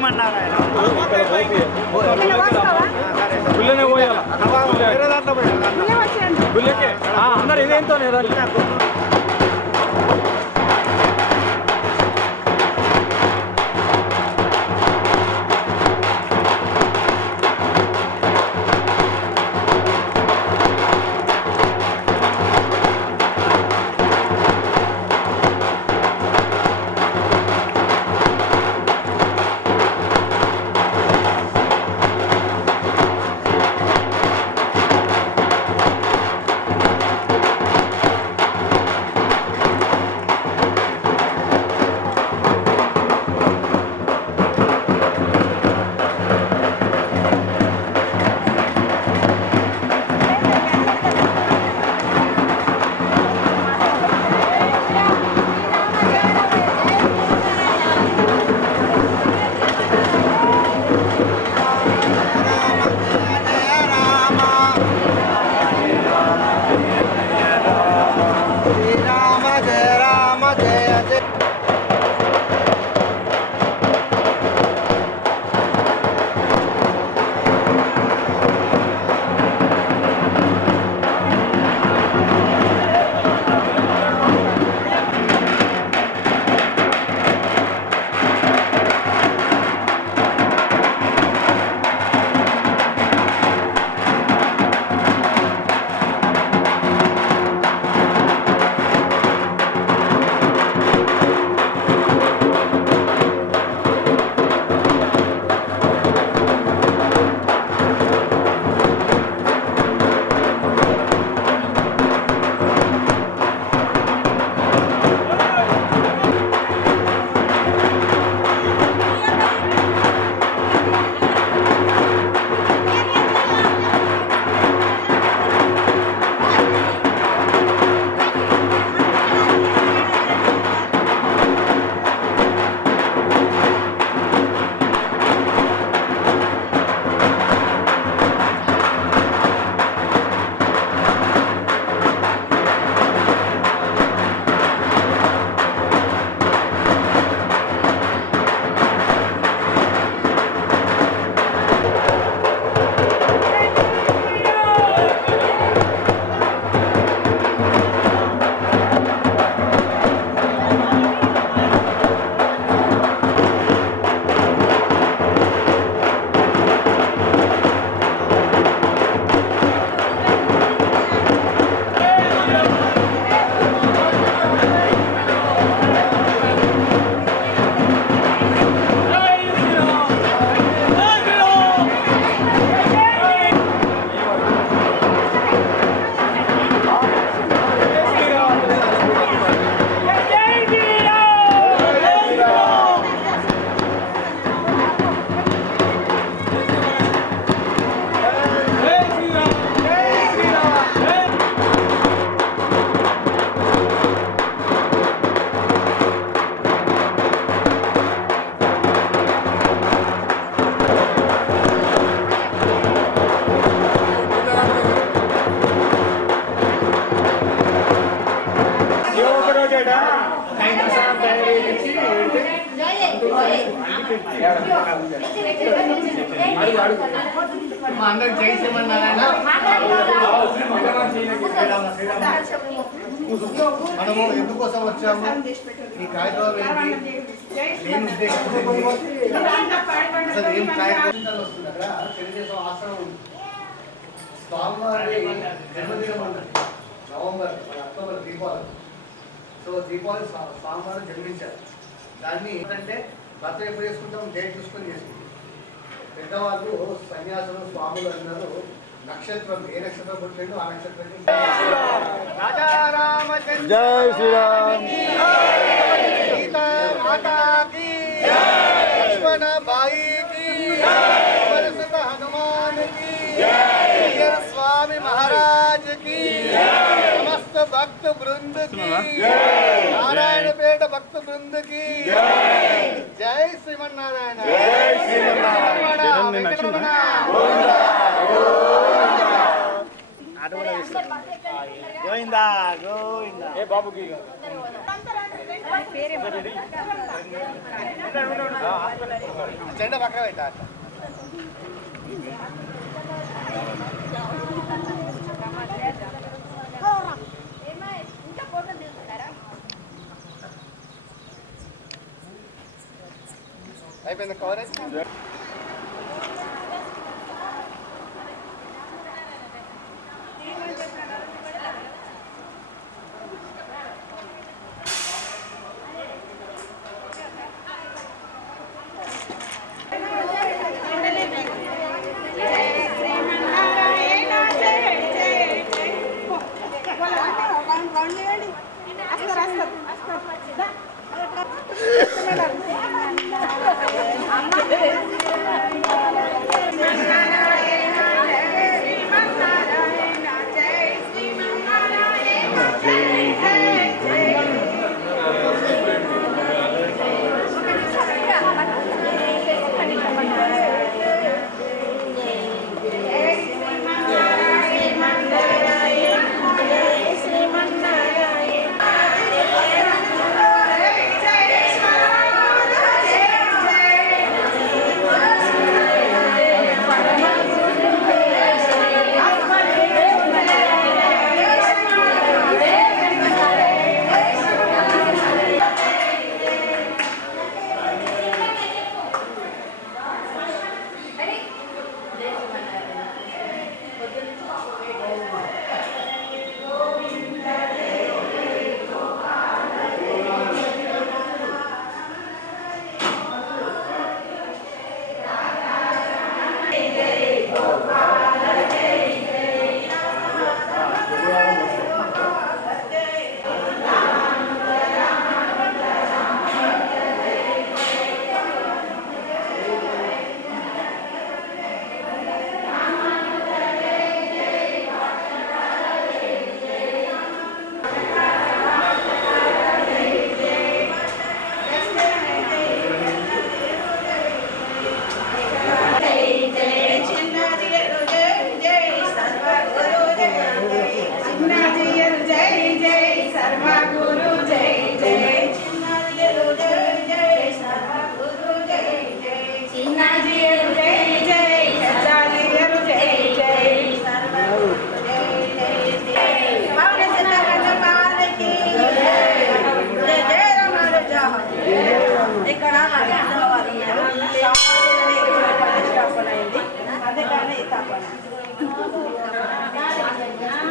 శ్రీమన్నారాయణ. గుళ్ళనే పోయాలా గుళ్ళకే అందరు ఇదేంతో అందరికి జై శ్రీమన్నారాయణ. మనము ఎందుకోసం వచ్చాము, ఈ కార్యక్రమం ఏంటి, నేను ఉద్దేశించింది అసలు ఏం కార్యక్రమం వస్తుంది అక్కడ తెలుగుదేశం ఆశ్రమం ఉంది. స్వామివారి జన్మదినం ఉన్నది November October Deepavali. So Deepavali స్వామివారు జన్మించారు. దాన్ని ఏంటంటే భర్త ఎప్పుడు చేసుకుంటాం, డేట్ చూసుకొని చేసుకుంటాం. పెద్దవాళ్ళు సన్యాసులు స్వాములు అన్నారు నక్షత్రం ఏ నక్షత్రం పుట్టిందో ఆ నక్షత్రం జై శ్రీరామ్. సీతా మాతా కీ లక్ష్మణ బాయి కీ వరసత హనుమాన్ కీ స్వామి మహారాజ్ కీ సమస్త భక్త బృంద కీ నారాయణపేట భక్త బృంద కీ జై శ్రీమన్నారాయణ. జై శ్రీమన్నారాయణ. గోవిందా గోవిందా. ఏ బాబుకి జెండా పక్కన పెట్టా అయిపోయింది కవరేజ్.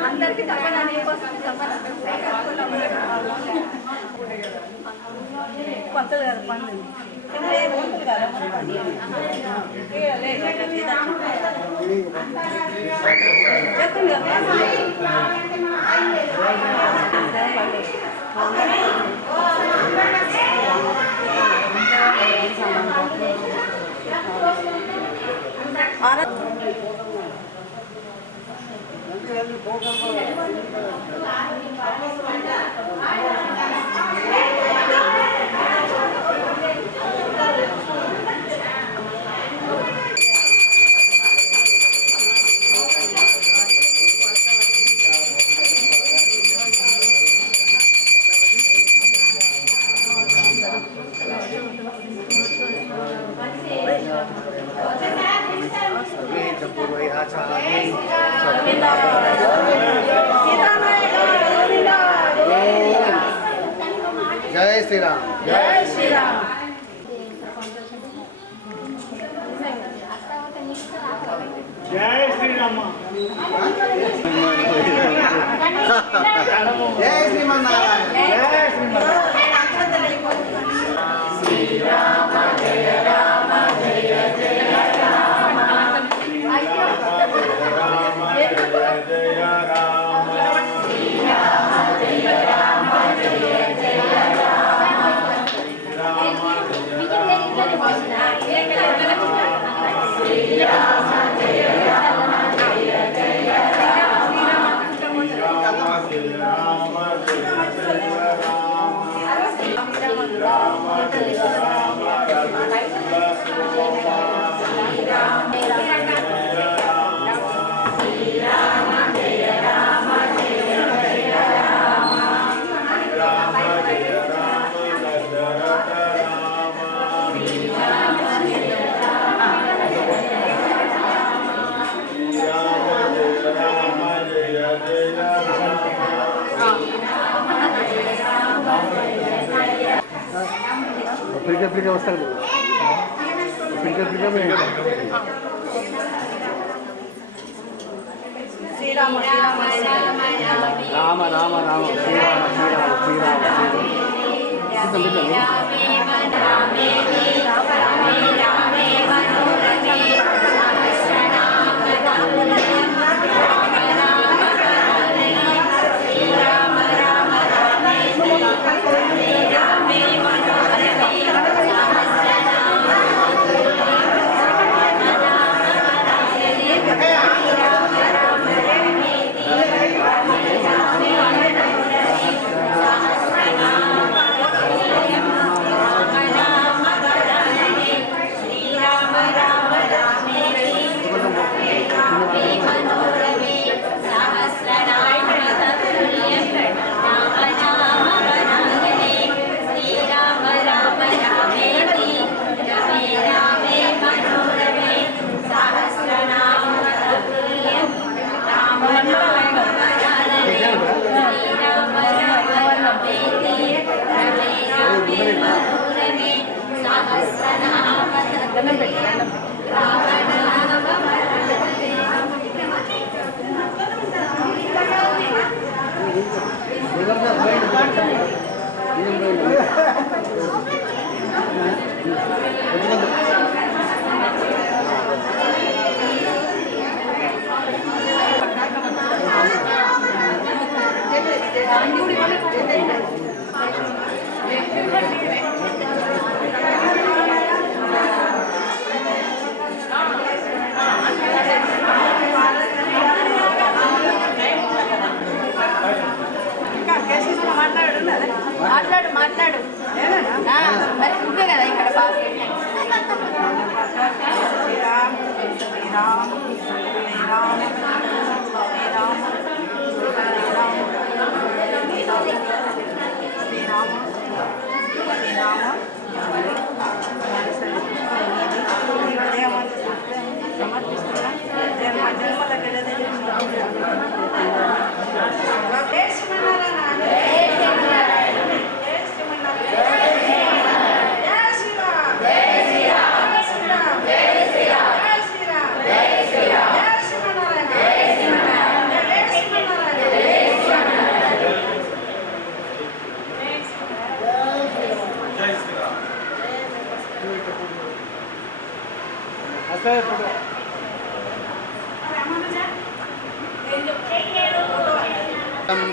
అందరికి తప్పన పంతులు గారు పండుగ जय श्री राम। जय श्री राम। जय श्री राम। जय श्रीमन्नारायण। जय श्रीमन्नारायण। श्री राम जय राम जय जय राम। श्री राम जय जय राम। श्री राम जय राम जय जय राम। श्री राम जय राम जय जय राम। श्री राम जय जय राम। శ్రీరామ శ్రీరామ రామ రామ రామ శ్రీరామ శ్రీరామ శ్రీరామ మాట్లాడు మాట్లాడు మరి నువ్వే కదా ఇక్కడ బాగా శ్రీరామ్ శ్రీరామ్ శ్రీరామ్ శ్రీరామ్ సమర్పిస్తున్నా జన్మ జన్మల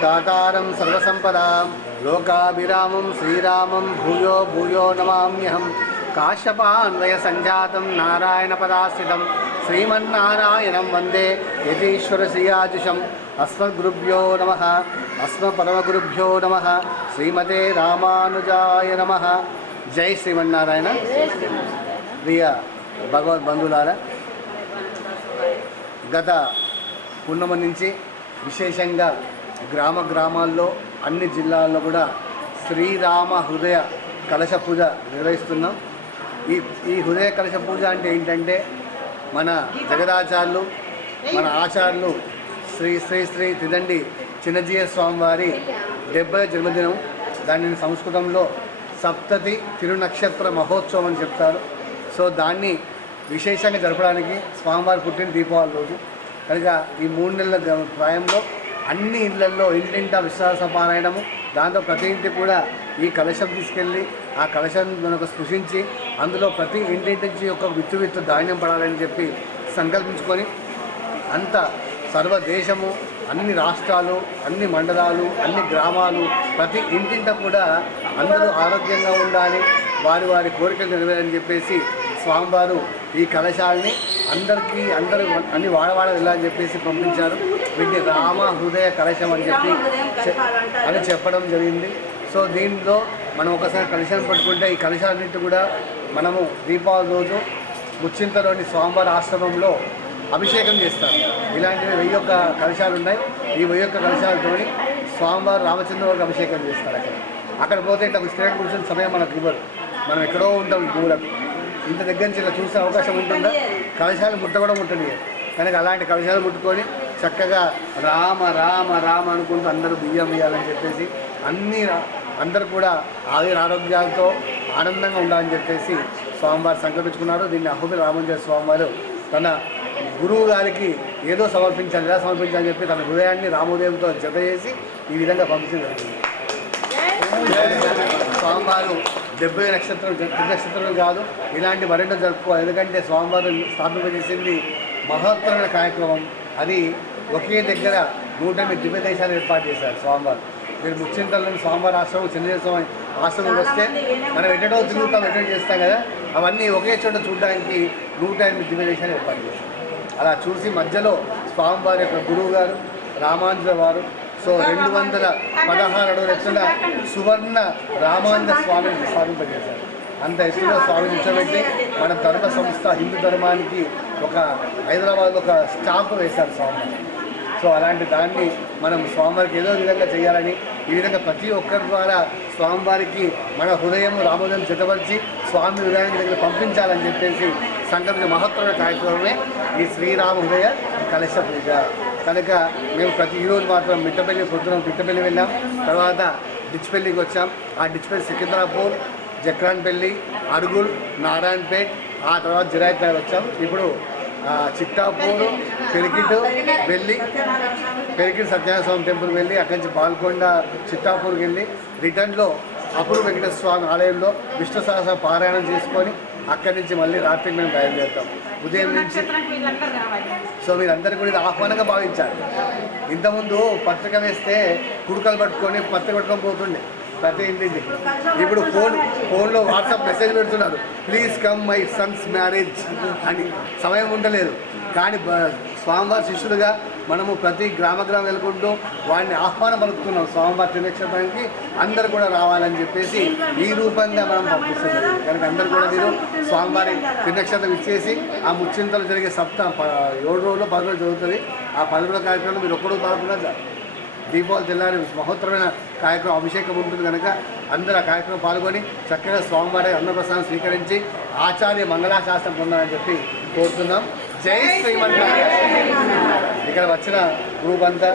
दातारं सर्वसंपदां लोकाभिरामं श्रीरामं भूयो भूयो नमाम्यहं काश्यपान्वयसञ्जातं नारायणपदाश्रितं श्रीमन्नारायणं वन्दे यतीश्वरश्रियाजुषम् अस्मद्गुरुभ्यो नमः अस्मत्परमगुरुभ्यो नमः श्रीमते रामानुजाय नमः जय श्रीमन्नारायण प्रिय భగవద్బంధులారా గత పున్నమ నుంచి విశేషంగా గ్రామాల్లో అన్ని జిల్లాల్లో కూడా శ్రీరామ హృదయ కలశ పూజ నిర్వహిస్తున్నాం. ఈ హృదయ కలశ పూజ అంటే ఏంటంటే మన జగదాచార్యులు మన ఆచార్యులు శ్రీ శ్రీ శ్రీ తిదండి చిన్నజీయ స్వామివారి 70వ జన్మదినం. దానిని సంస్కృతంలో సప్తతి తిరునక్షత్ర మహోత్సవం అని చెప్తారు. సో దాన్ని విశేషంగా జరపడానికి స్వామివారి పుట్టిన దీపావళి రోజు కనుక ఈ 3 నెలల ప్రాయంలో అన్ని ఇళ్లల్లో ఇంటింటా విశ్వాస పారాయణము, దాంతో ప్రతి ఇంటికి కూడా ఈ కలశం తీసుకెళ్ళి ఆ కలశం మనకు స్పృశించి అందులో ప్రతి ఇంటి నుంచి ఒక విత్తు ధాన్యం పడాలని చెప్పి సంకల్పించుకొని అంత సర్వదేశము అన్ని రాష్ట్రాలు అన్ని మండలాలు అన్ని గ్రామాలు ప్రతి ఇంటింట కూడా అందరూ ఆరోగ్యంగా ఉండాలి, వారి వారి కోరికలు నెరవేరని చెప్పేసి స్వామివారు ఈ కలశాలని అందరూ అన్ని వాడవాడ వెళ్ళాలని చెప్పేసి పంపించారు. వీటిని రామ హృదయ కలశం అని చెప్పడం జరిగింది. సో దీనిలో మనం ఒకసారి కలశాన్ని పట్టుకుంటే ఈ కలశాలన్నింటి కూడా మనము దీపావళి రోజు ముచ్చింతలోని స్వామివారి ఆశ్రమంలో అభిషేకం చేస్తారు. ఇలాంటివి 1000 కలశాలు ఉన్నాయి. ఈ 1000 కలశాలతో స్వామివారు రామచంద్రవారికి అభిషేకం చేస్తారు. అక్కడ పోతే ఇట్లా విశ్రాంతి కూర్చొని సమయం మనకు ఇవ్వరు, మనం ఎక్కడో ఉంటాం దూరం. ఇంత దగ్గర నుంచి ఇలా చూసే అవకాశం ఉంటుందా? కలశాలు ముట్ట కూడా ఉంటుంది కనుక అలాంటి కలశాలు ముట్టుకొని చక్కగా రామ రామ రామ అనుకుంటూ అందరూ బియ్యం వేయాలని చెప్పేసి అందరూ కూడా ఆరోగ్యాలతో ఆనందంగా ఉండాలని చెప్పేసి స్వామివారు సంకల్పించుకున్నారు. దీన్ని అహోబిల రామాంజనేయ స్వామివారు తన గురువు గారికి ఏదో సమర్పించాలి, ఎలా సమర్పించాలని చెప్పి తన హృదయాన్ని రామోదయంతో జత చేసి ఈ విధంగా పంపించడం స్వామివారు 70 నక్షత్రం కాదు, ఇలాంటి మరెన్నో జరుపుకోవాలి. ఎందుకంటే స్వామివారు స్థాపింపజేసింది మహత్తరమైన కార్యక్రమం. అది ఒకే దగ్గర 108 దివ్య దేశాలు ఏర్పాటు చేశారు స్వామివారు. మీరు ముచ్చింతల్లోని స్వామివారి ఆశ్రమం, చిన్న స్వామి ఆశ్రమం వస్తే మనం ఎటో తిరుగుతాం, ఎటో చేస్తాం కదా, అవన్నీ ఒకే చోట చూడడానికి 108 దివ్య దేశాలు ఏర్పాటు చేశారు. అలా చూసి మధ్యలో స్వామివారి యొక్క గురువు గారు రామాంజుల వారు 216 అడుగుల ఎత్తున సువర్ణ రామాంజ స్వామిని స్థాపింపజేశారు. అంత ఎత్తులో స్వామిని నిల్చోబెట్టి మన ధర్మ సంస్థ హిందూ ధర్మానికి ఒక హైదరాబాద్లో ఒక స్టాంప్ వేశారు స్వామి. అలాంటి దాన్ని మనం స్వామివారికి ఏదో విధంగా చేయాలని, ఈ విధంగా ప్రతి ఒక్కరి ద్వారా స్వామివారికి మన హృదయం రామోదయం జతపరిచి స్వామి హృదయానికి దగ్గర పంపించాలని చెప్పేసి సంకల్పించిన మహత్తరమైన కార్యక్రమమే ఈ శ్రీరామ హృదయ కలశ పూజ. కనుక మేము ఈరోజు మాత్రం మిట్టపల్లి వెళ్ళాం, తర్వాత డిచ్పల్లికి వచ్చాం. ఆ డిచ్పల్లి సికింద్రాపూర్, జక్రాన్పల్లి, అరుగుల్, నారాయణపేట్, ఆ తర్వాత జిరాయిత్ నగర్ వచ్చాం. ఇప్పుడు చిట్టాపూర్, పెరికిట్ సత్యనారాయణ స్వామి టెంపుల్కి వెళ్ళి అక్కడి నుంచి పాల్కొండ, చిట్టాపూర్కి వెళ్ళి రిటర్న్లో అప్పుడు వెంకటేశ్వర స్వామి ఆలయంలో విష్ణు సహస్ర పారాయణం చేసుకొని అక్కడి నుంచి మళ్ళీ రాత్రికి మేము బయలుదేరుతాం ఉదయం నుంచి. మీరందరూ కూడా ఇది ఆహ్వానంగా భావించారు. ఇంతకుముందు పత్రిక వేస్తే కుడుకలు పట్టుకొని పత్రిక పట్టుకొని పోతుండే ప్రతి ఇంటింటి. ఇప్పుడు ఫోన్లో వాట్సాప్ మెసేజ్ పెడుతున్నారు, please come my son's marriage అని. సమయం ఉండలేదు, కానీ స్వామివారి శిష్యులుగా మనము ప్రతి గ్రామం వెళ్ళుకుంటూ వాడిని ఆహ్వానం పలుకుతున్నాం. స్వామివారి తిరునక్షత్రానికి అందరూ కూడా రావాలని చెప్పేసి ఈ రూపంగా మనం పంపిస్తున్నాం. కనుక అందరూ కూడా మీరు స్వామివారి తిరునక్షత్రం ఇచ్చేసి ఆ ముచ్చింతలు జరిగే 7 రోజులు 10 రోజులు జరుగుతుంది. ఆ 10 రోజుల కార్యక్రమంలో మీరు ఒక్కడూ పాల్గొన్నా దీపావళి తెల్లారి మహోత్తరమైన కార్యక్రమం అభిషేకం ఉంటుంది. కనుక అందరూ ఆ కార్యక్రమం పాల్గొని చక్కగా స్వామివారి అన్నప్రసాదం స్వీకరించి ఆచార్య మంగళాశాస్త్రం పొందాలని చెప్పి కోరుతున్నాం. జై శ్రీమన్నారాయణ. ఇక్కడ వచ్చిన గ్రూప్ అంతా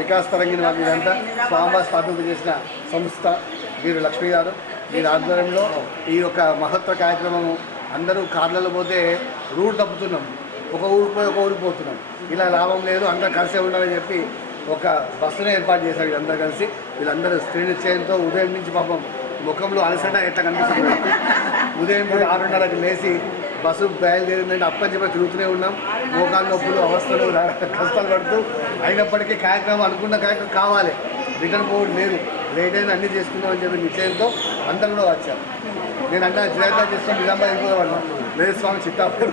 వికాస్ తరంగిణి వారి మీదంతా స్వామివారి స్థాపింప చేసిన సంస్థ వీరు లక్ష్మీ గారు, వీరి ఆధ్వర్యంలో ఈ యొక్క మహత్వ కార్యక్రమం. అందరూ కార్లలో పోతే రూట్ తప్పుతున్నాం, ఒక ఊరికి పోతున్నాం. ఇలా లాభం లేదు, అందరూ కలిసే ఉండాలని చెప్పి ఒక బస్సునే ఏర్పాటు చేశారు. వీళ్ళందరూ కలిసి వీళ్ళందరూ స్త్రీ నిశ్చయంతో ఉదయం నుంచి పాపం ముఖంలో అలసట ఎట్లా కనిపిస్తుంది. ఉదయం 6:30కి లేచి బస్సు బయలుదేరిందంటే అప్పని చెప్పి తిరుగుతూనే ఉన్నాం. మోకాళ్ళ నొప్పులు, అవస్థలు, కష్టాలు పడుతూ అయినప్పటికీ కార్యక్రమం అనుకున్న కార్యక్రమం కావాలి, రిటర్న్ పోవడం లేదు, లేట్ అయినా అన్నీ చేసుకుందామని చెప్పి నిశ్చయంతో అందరూ కూడా వచ్చారు. నేను అన్నా జిరాయితీ చేసుకుని నిజామాబాద్ వెళ్ళిపోయేవాళ్ళం. లేదు స్వామి చిట్టాపూర్,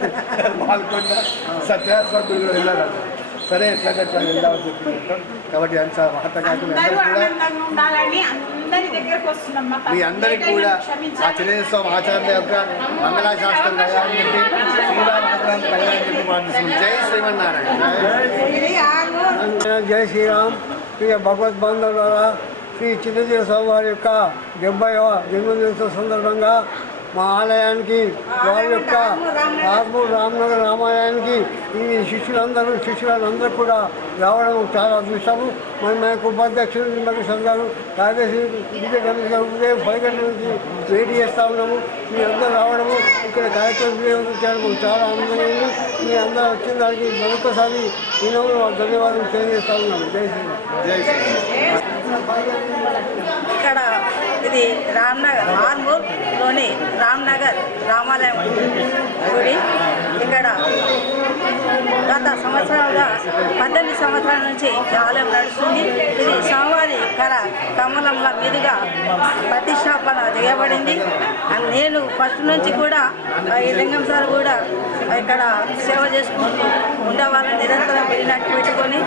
పాల్కొండ, సత్యనారాయణ స్వామి గుడి కూడా వెళ్ళారు. సరే ఎట్లా వెళ్దామని చెప్పి కాబట్టి అంత మహత్వ కార్యక్రమం మీ అందరికీ కూడా ఆ చిరంజీవి స్వామి ఆచార్య యొక్క మంగళాశాస్త్రం కళ్యాణం చెప్పి శ్రీరామ కళ్యాణం చెప్పి ప్రార్థిస్తున్నాం. జై శ్రీమన్నారాయణ. జై శ్రీరామ్. ప్రియ భగవద్బంధువుల ద్వారా శ్రీ చిరంజీవి స్వామి వారి యొక్క 70వ జన్మదినోత్సవ సందర్భంగా మా ఆలయానికి వారి యొక్క ఆర్మూర్ రామనగర్ రామాలయానికి ఈ శిష్యులందరూ కూడా రావడం చాలా అదృష్టము. మరి మనకు ఉపాధ్యక్షులు నిమ్మకృష్ణ గారు, కార్యదర్శి గారు ఉదయం 10 గంటల నుంచి వెయిట్ చేస్తూ ఉన్నాము. మీ అందరూ రావడము, ఇక్కడ కార్యక్రమం చేయడం చాలా ఆనందమైంది. మీ అందరూ వచ్చిన దానికి మరొకసారి నేను ధన్యవాదాలు తెలియజేస్తూ ఉన్నాము. జై శ్రీరామ్. జై శ్రీరామ్. ఇక్కడ ఇది రామ్నగర్ ఆర్మూర్లోని రామ్నగర్ రామాలయం గుడి. ఇక్కడ గత సంవత్సరాలుగా 18 సంవత్సరాల నుంచి ఈ ఆలయం నడుస్తుంది. ఇది స్వామివారి కమలంల మీదుగా ప్రతిష్టాపన చేయబడింది. నేను ఫస్ట్ నుంచి కూడా ఈ లింగం సార్ కూడా ఇక్కడ సేవ చేసుకుంటూ ఉండేవాళ్ళని నిరంతరం వెళ్ళినట్టు పెట్టుకొని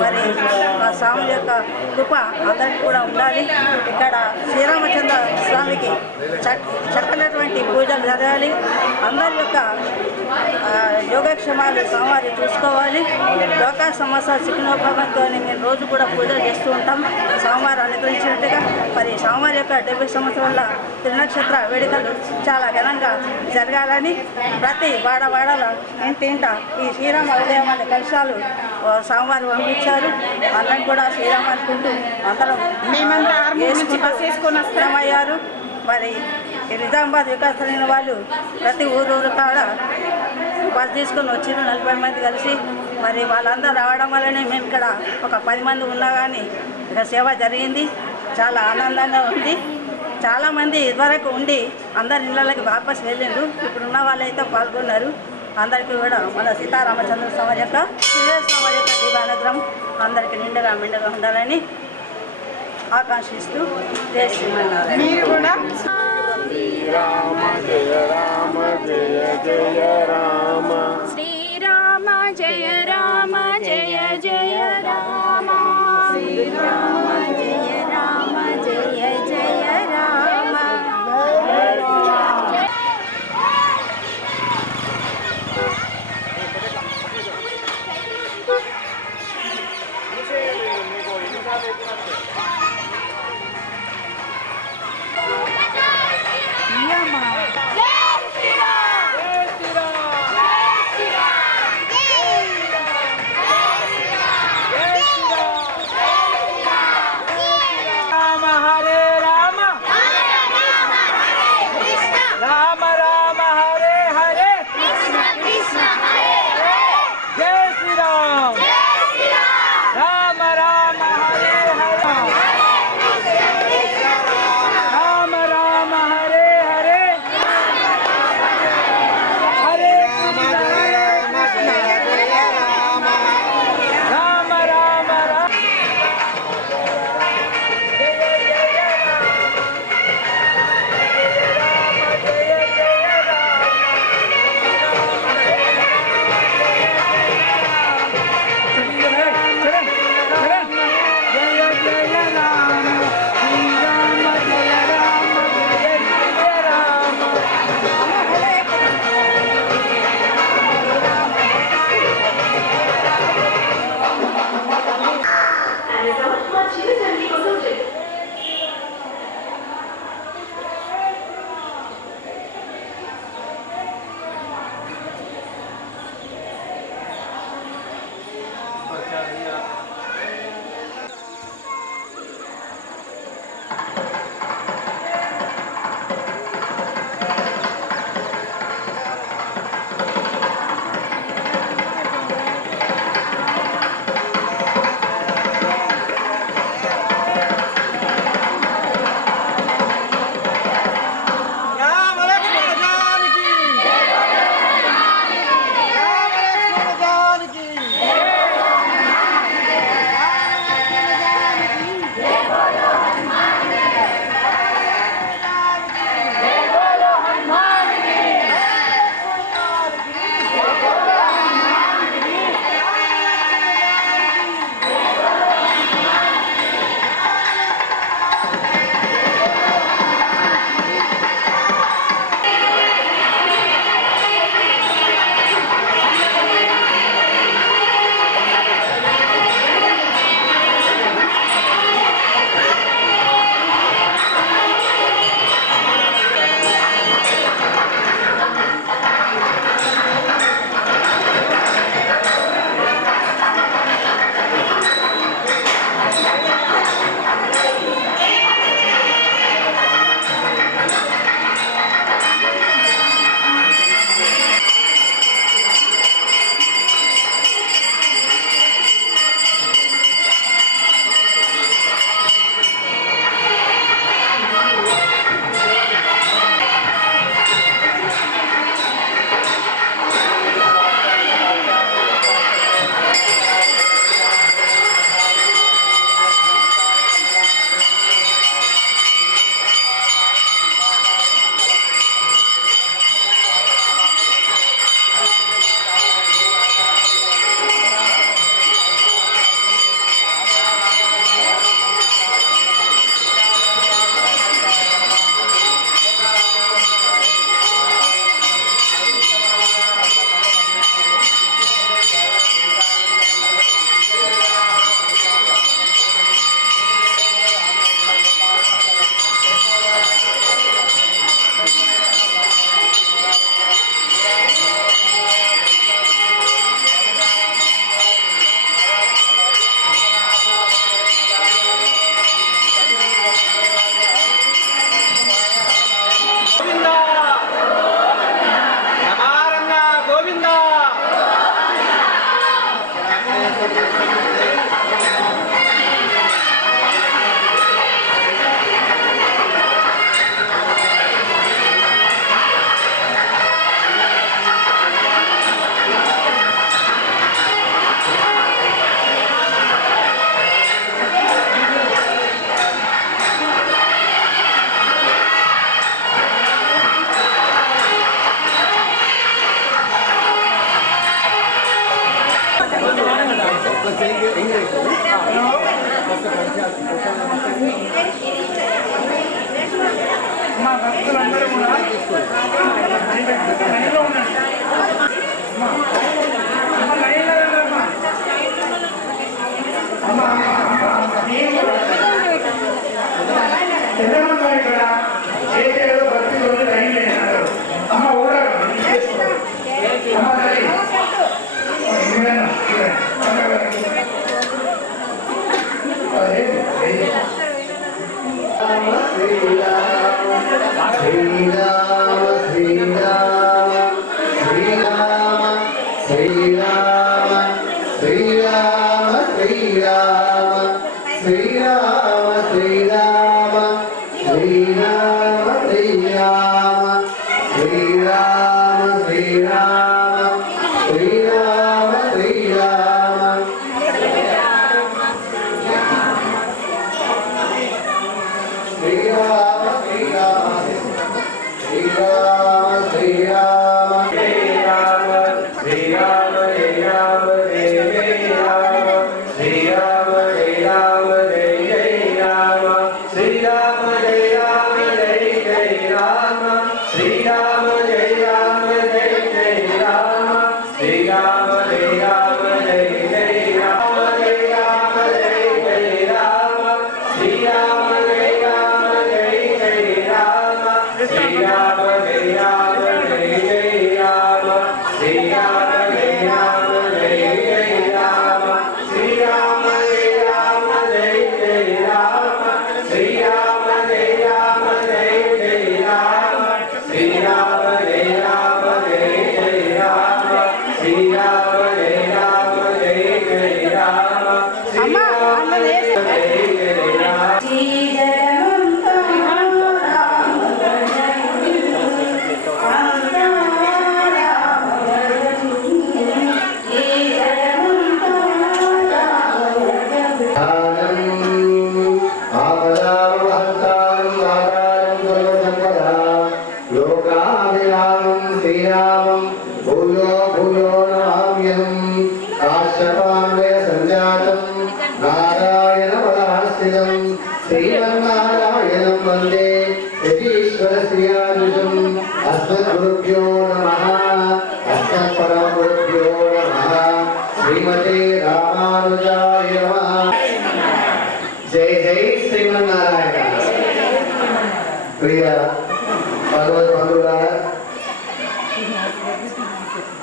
మరి ఆ స్వామి యొక్క కృప అందరికీ కూడా ఉండాలి. ఇక్కడ శ్రీరామచంద్ర స్వామికి చక్కనటువంటి పూజలు జరగాలి. అందరి యొక్క యోగక్షేమాలు స్వామివారి చూసుకోవాలి. లోకా సమస్య శిఖనోపవంతో మేము రోజు కూడా పూజలు చేస్తూ ఉంటాం స్వామివారు అనుగ్రహించినట్టుగా. మరి స్వామివారి యొక్క 70 సంవత్సరాల తిరునక్షత్ర వేడుకలు చాలా ఘనంగా జరగాలని ప్రతి వాడవాడల ఇంటింట ఈ శ్రీరామ ఉదయం అనే కలశాలు స్వామివారు పంపించారు. అందరం కూడా శ్రీరామ అనుకుంటూ అందరం మేమంతా వేసుకొని అయ్యారు. మరి ఈ నిజామాబాద్ వికాస్ కలిగిన వాళ్ళు ప్రతి ఊరు కాడ బస్ తీసుకొని వచ్చిన 40 మంది కలిసి మరి వాళ్ళందరూ రావడం వల్లనే మేము ఇక్కడ ఒక 10 మంది ఉన్నా కానీ ఇక్కడ సేవ జరిగింది. చాలా ఆనందంగా ఉంది. చాలామంది ఇదివరకు ఉండి అందరి ఇళ్ళకి వాపస్ వెళ్ళిండ్రు. ఇప్పుడున్న వాళ్ళైతే పాల్గొన్నారు. అందరికీ కూడా మన సీతారామచంద్ర స్వామి యొక్క దివానుగ్రహం అందరికీ నిండుగా మెండుగా ఉండాలని ఆకాంక్షిస్తూ జై శ్రీమన్నారాయణ. మీరు కూడా శ్రీరామ జయ రామ జయ జయ రామ శ్రీరామ జయ రామ జయ జయ రామ శ్రీరామ జయ రామ జయ జయ రామ. Yeah, మా భక్తులందరూ కూడా లైన్లో ఉండండి. ఎంతమంది ఇక్కడ చేసేదో భక్తులు లైన్ లేనారు. అమ్మ ఊరాడు అమ్మ తల్లి जय जय श्रीमन्नारायण प्रिय भगवत बंधुलारा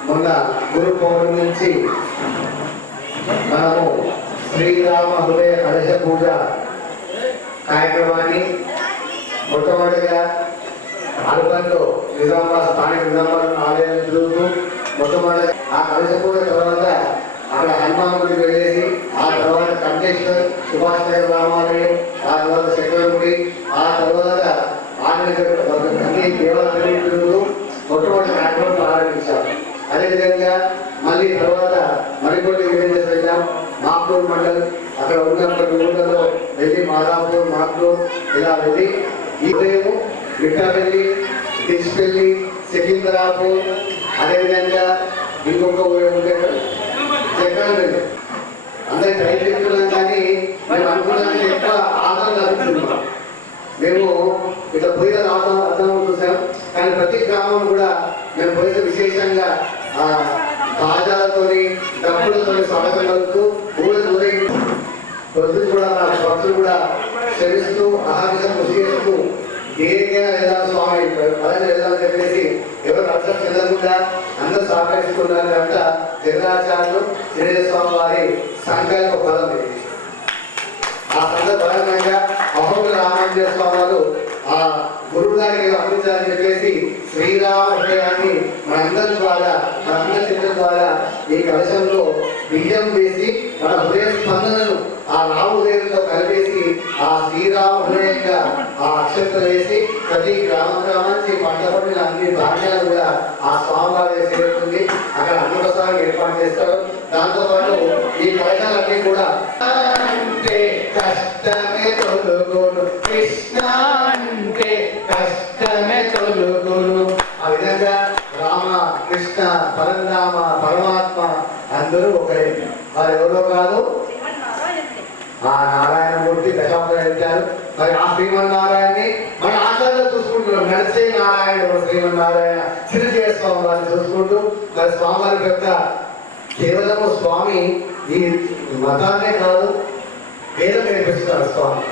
మొన్న గురు పౌర్ణమి నుంచి మనము శ్రీరామ హృదయ కలశ పూజ కార్యక్రమాన్ని మొట్టమొదటిగా అల్పంలో నిజామాబాద్ స్థానిక నిజామాబాద్ ఆలయం తిరుగుతూ మొట్టమొదటి ఆ కలశ పూజ తర్వాత అక్కడ హనుమాన్ గుడి వెళ్ళేసి ఆ తర్వాత కంటేశ్వర్ సుభాష్ నగర్ రామాలయం ఆ తర్వాత శంకరగుడి ఆ తర్వాత అన్ని దేవాలయాలు తిరుగుతూ మొట్టమొదటి కార్యక్రమం ప్రారంభించాం. అదేవిధంగా మళ్ళీ తర్వాత మరికొన్ని విలేజెస్ వెళ్ళాం. మాక్లూర్ మండల్ అక్కడ ఉన్న కొన్ని ఊళ్ళలో వెళ్ళి మాదాపూర్ మాక్లూర్ ఇలా వెళ్ళి ఈ ఉదయం విట్టపల్లి డిస్పెల్లి సికింద్రాపూర్ అదేవిధంగా ఇంకొక జగన్ అందరి ట్రైన్ చెప్తున్నాం కానీ మేము అనుకున్నాం ఎక్కువ ఆదరణ లభిస్తున్నాం. మేము ఇట్లా పోయిన అర్థం చూసాం కానీ ప్రతి గ్రామం కూడా మేము పోయిన విశేషంగా బాజాలతోని డబ్బులతోని స్వాగతం కలుగుతూ ప్రజలు కూడా భక్తులు కూడా శ్రమిస్తూ అహానిసం కృషి చేస్తూ దేనికైనా వెళ్ళాలి స్వామి అలాగే వెళ్ళాలని చెప్పేసి ఎవరు అర్థం చెందకుండా అందరూ సహకరిస్తున్నారు అంట జగదాచార్యులు శ్రీరామ స్వామి వారి సంకల్ప బలం ఇది. ఆ సందర్భంగా అహోబిల రామాంజనేయ స్వామి వారు ఆ గురువు గారికి అందించాలని చెప్పేసి శ్రీరామ హృదయాన్ని మనందరి ద్వారా మనందరి చిత్రం ద్వారా ఈ కలశంలో బియ్యం వేసి మన హృదయ స్పందనలు ఆ రామ హృదయంతో కలిపేసి ఆ శ్రీరామ హృదయంగా ఆ అక్షంతలు వేసి ప్రతి గ్రామానికి పంట పండిన అన్ని ధాన్యాలు కూడా ఆ స్వామివారి చేరుతుంది. అక్కడ అన్నప్రసాదాలు ఏర్పాటు చేస్తారు. దాంతోపాటు ఈ కళాలన్నీ కూడా అంటే కష్టమే తొలుగును కృష్ణ అంటే కష్టమే తొలుగును. ఆ విధంగా రామ కృష్ణ పరంధామ పరమాత్మ అందరూ ఒకరే. వారు ఎవరో కాదు, ఆ నారాయణమూర్తి దశాబ్దం వెళ్తారు. మరి ఆ శ్రీమన్నారాయణని మన ఆచార్యులు చూసుకుంటున్నాం. నడిచే నారాయణుడు శ్రీమన్నారాయణ చిరుజయ స్వామి వారిని చూసుకుంటూ మరి స్వామివారి యొక్క కేవలము స్వామి ఈ మతాన్నే కాదు వేదం నేర్పిస్తున్నారు. స్వామి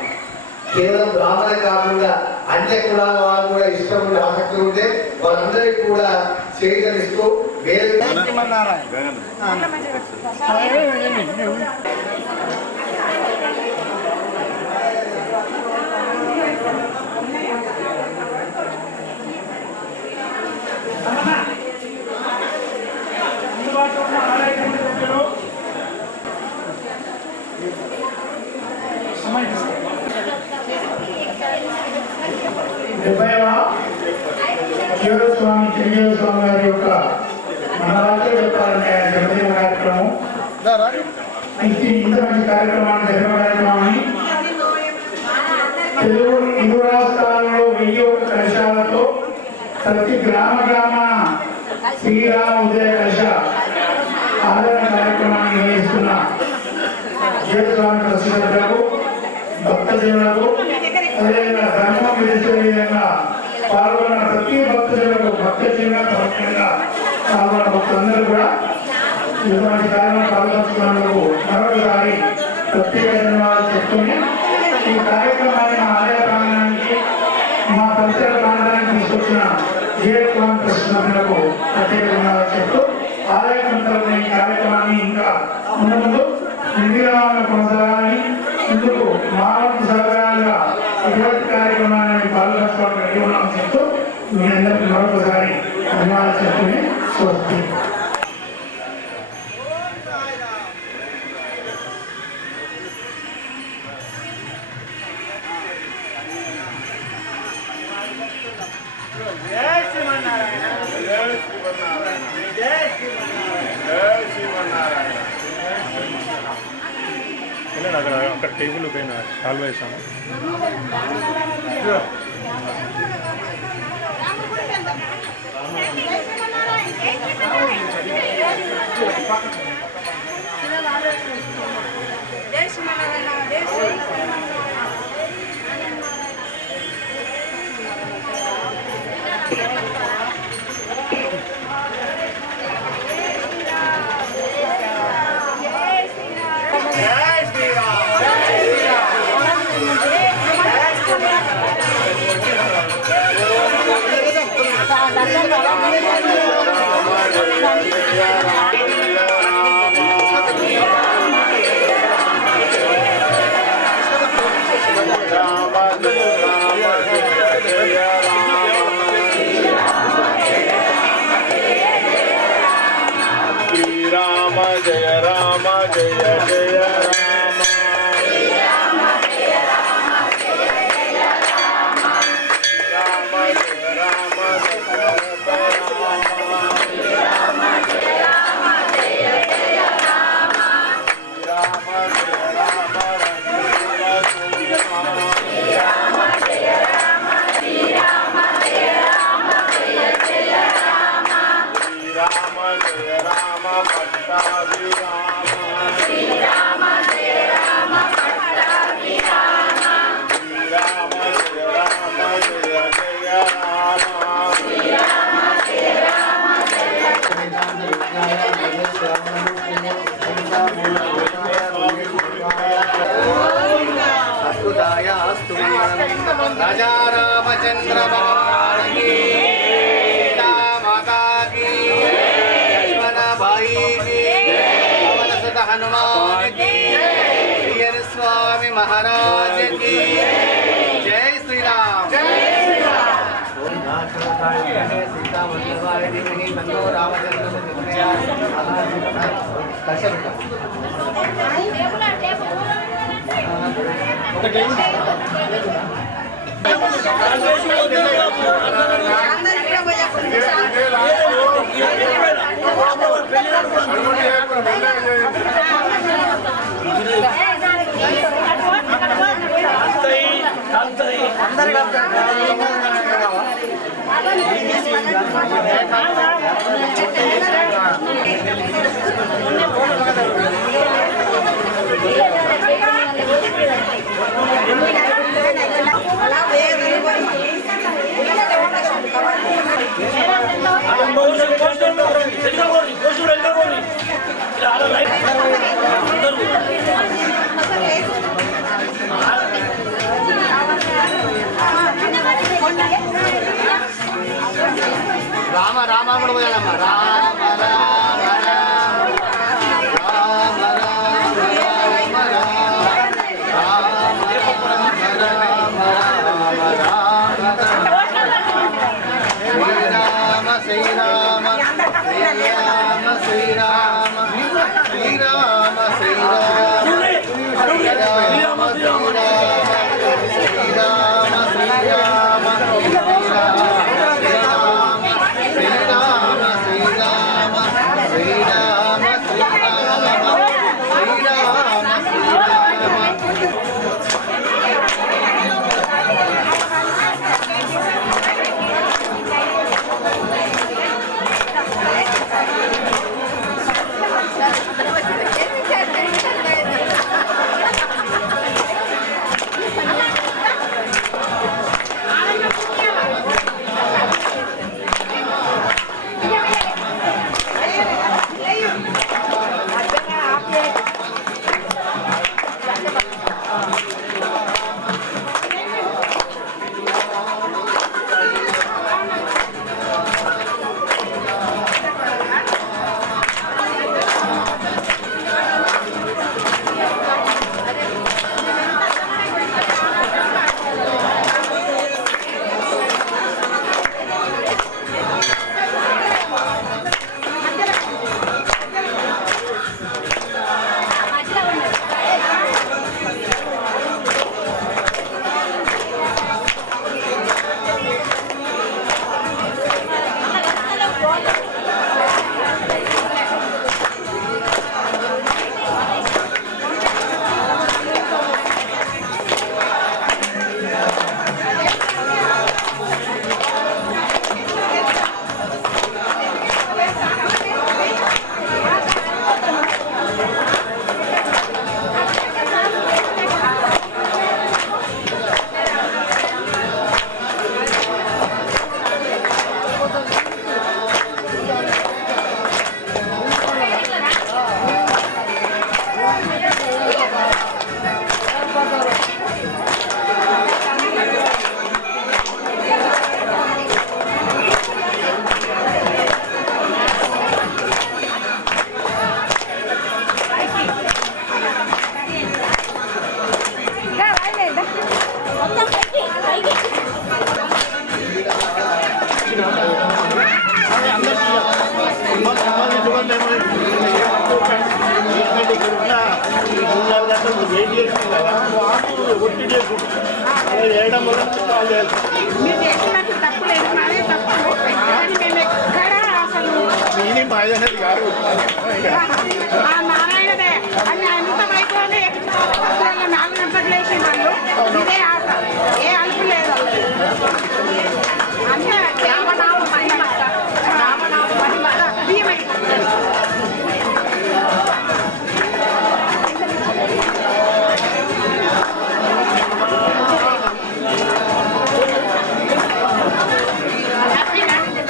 కేవలం బ్రాహ్మణే కాకుండా అన్య కులాల వాళ్ళు కూడా ఇష్టం ఉండే ఆసక్తి ఉంటే వాళ్ళందరికీ కూడా చేయిస్తూ వేద స్వామి చిరంజీవి స్వామి గారి యొక్క మన వాళ్ళే చెప్పాలంటే జన్మదిన కార్యక్రమం. ఇంత మంచి కార్యక్రమాన్ని జన్మ కార్యక్రమాన్ని తెలుగు 2 రాష్ట్రాలలో 1001 కలశాలతో ప్రతి గ్రామ శ్రీరామ ఉదయ కలశ ఆదరణ కార్యక్రమాన్ని నిర్వహిస్తున్న జీవస్వామి ప్రసిద్ధులకు భక్తజనులకు అదేవిధంగా ధర్మం విధించే విధంగా పాల్గొన్న ప్రతి భక్తులకు భక్తజనుల భక్తులుగా పాల్గొన్న భక్తులందరూ కూడా ఇటువంటి కార్యక్రమం పాల్గొంటున్నందుకు మరొకసారి ప్రత్యేక ధన్యవాదాలు చెప్తూనే ఈ కార్యక్రమాన్ని మా ఆలయ ప్రాంగణానికి మా పరిసర ప్రాంతానికి తీసుకొచ్చిన జీవస్వామి ప్రసిద్ధులకు ప్రత్యేక ధన్యవాదాలు చెప్తూ ఆలయ తరపున ఈ కార్యక్రమాన్ని ఇంకా ముందు నిర్విరామంగా కొనసాగాలని ఇందుకు మానవ సహకారాలుగా ఇటువంటి కార్యక్రమాన్ని పాల్గొనడానికి రెడీ ఉన్నామని చెప్తూ మీ అందరికీ మరొకసారి ధన్యవాదాలు చెప్తూనే స్వస్తి. అక్కడ టేబుల్ పైన సాల్వ్ వేసాము. राजा रामचंद्र महाराज की, सीता माता की, लक्ष्मण भाई की, पवन सुत हनुमान की, प्रिय स्वामी महाराज की जय श्री राम। सीता ఒక టేబుల్ రామ రామ కూడా పోయాలమ్మ Rama Rama Srirama Srirama Srirama Srirama Srirama Srirama Srirama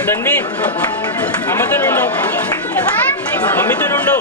Danmi, amatun undo, mamitun undo.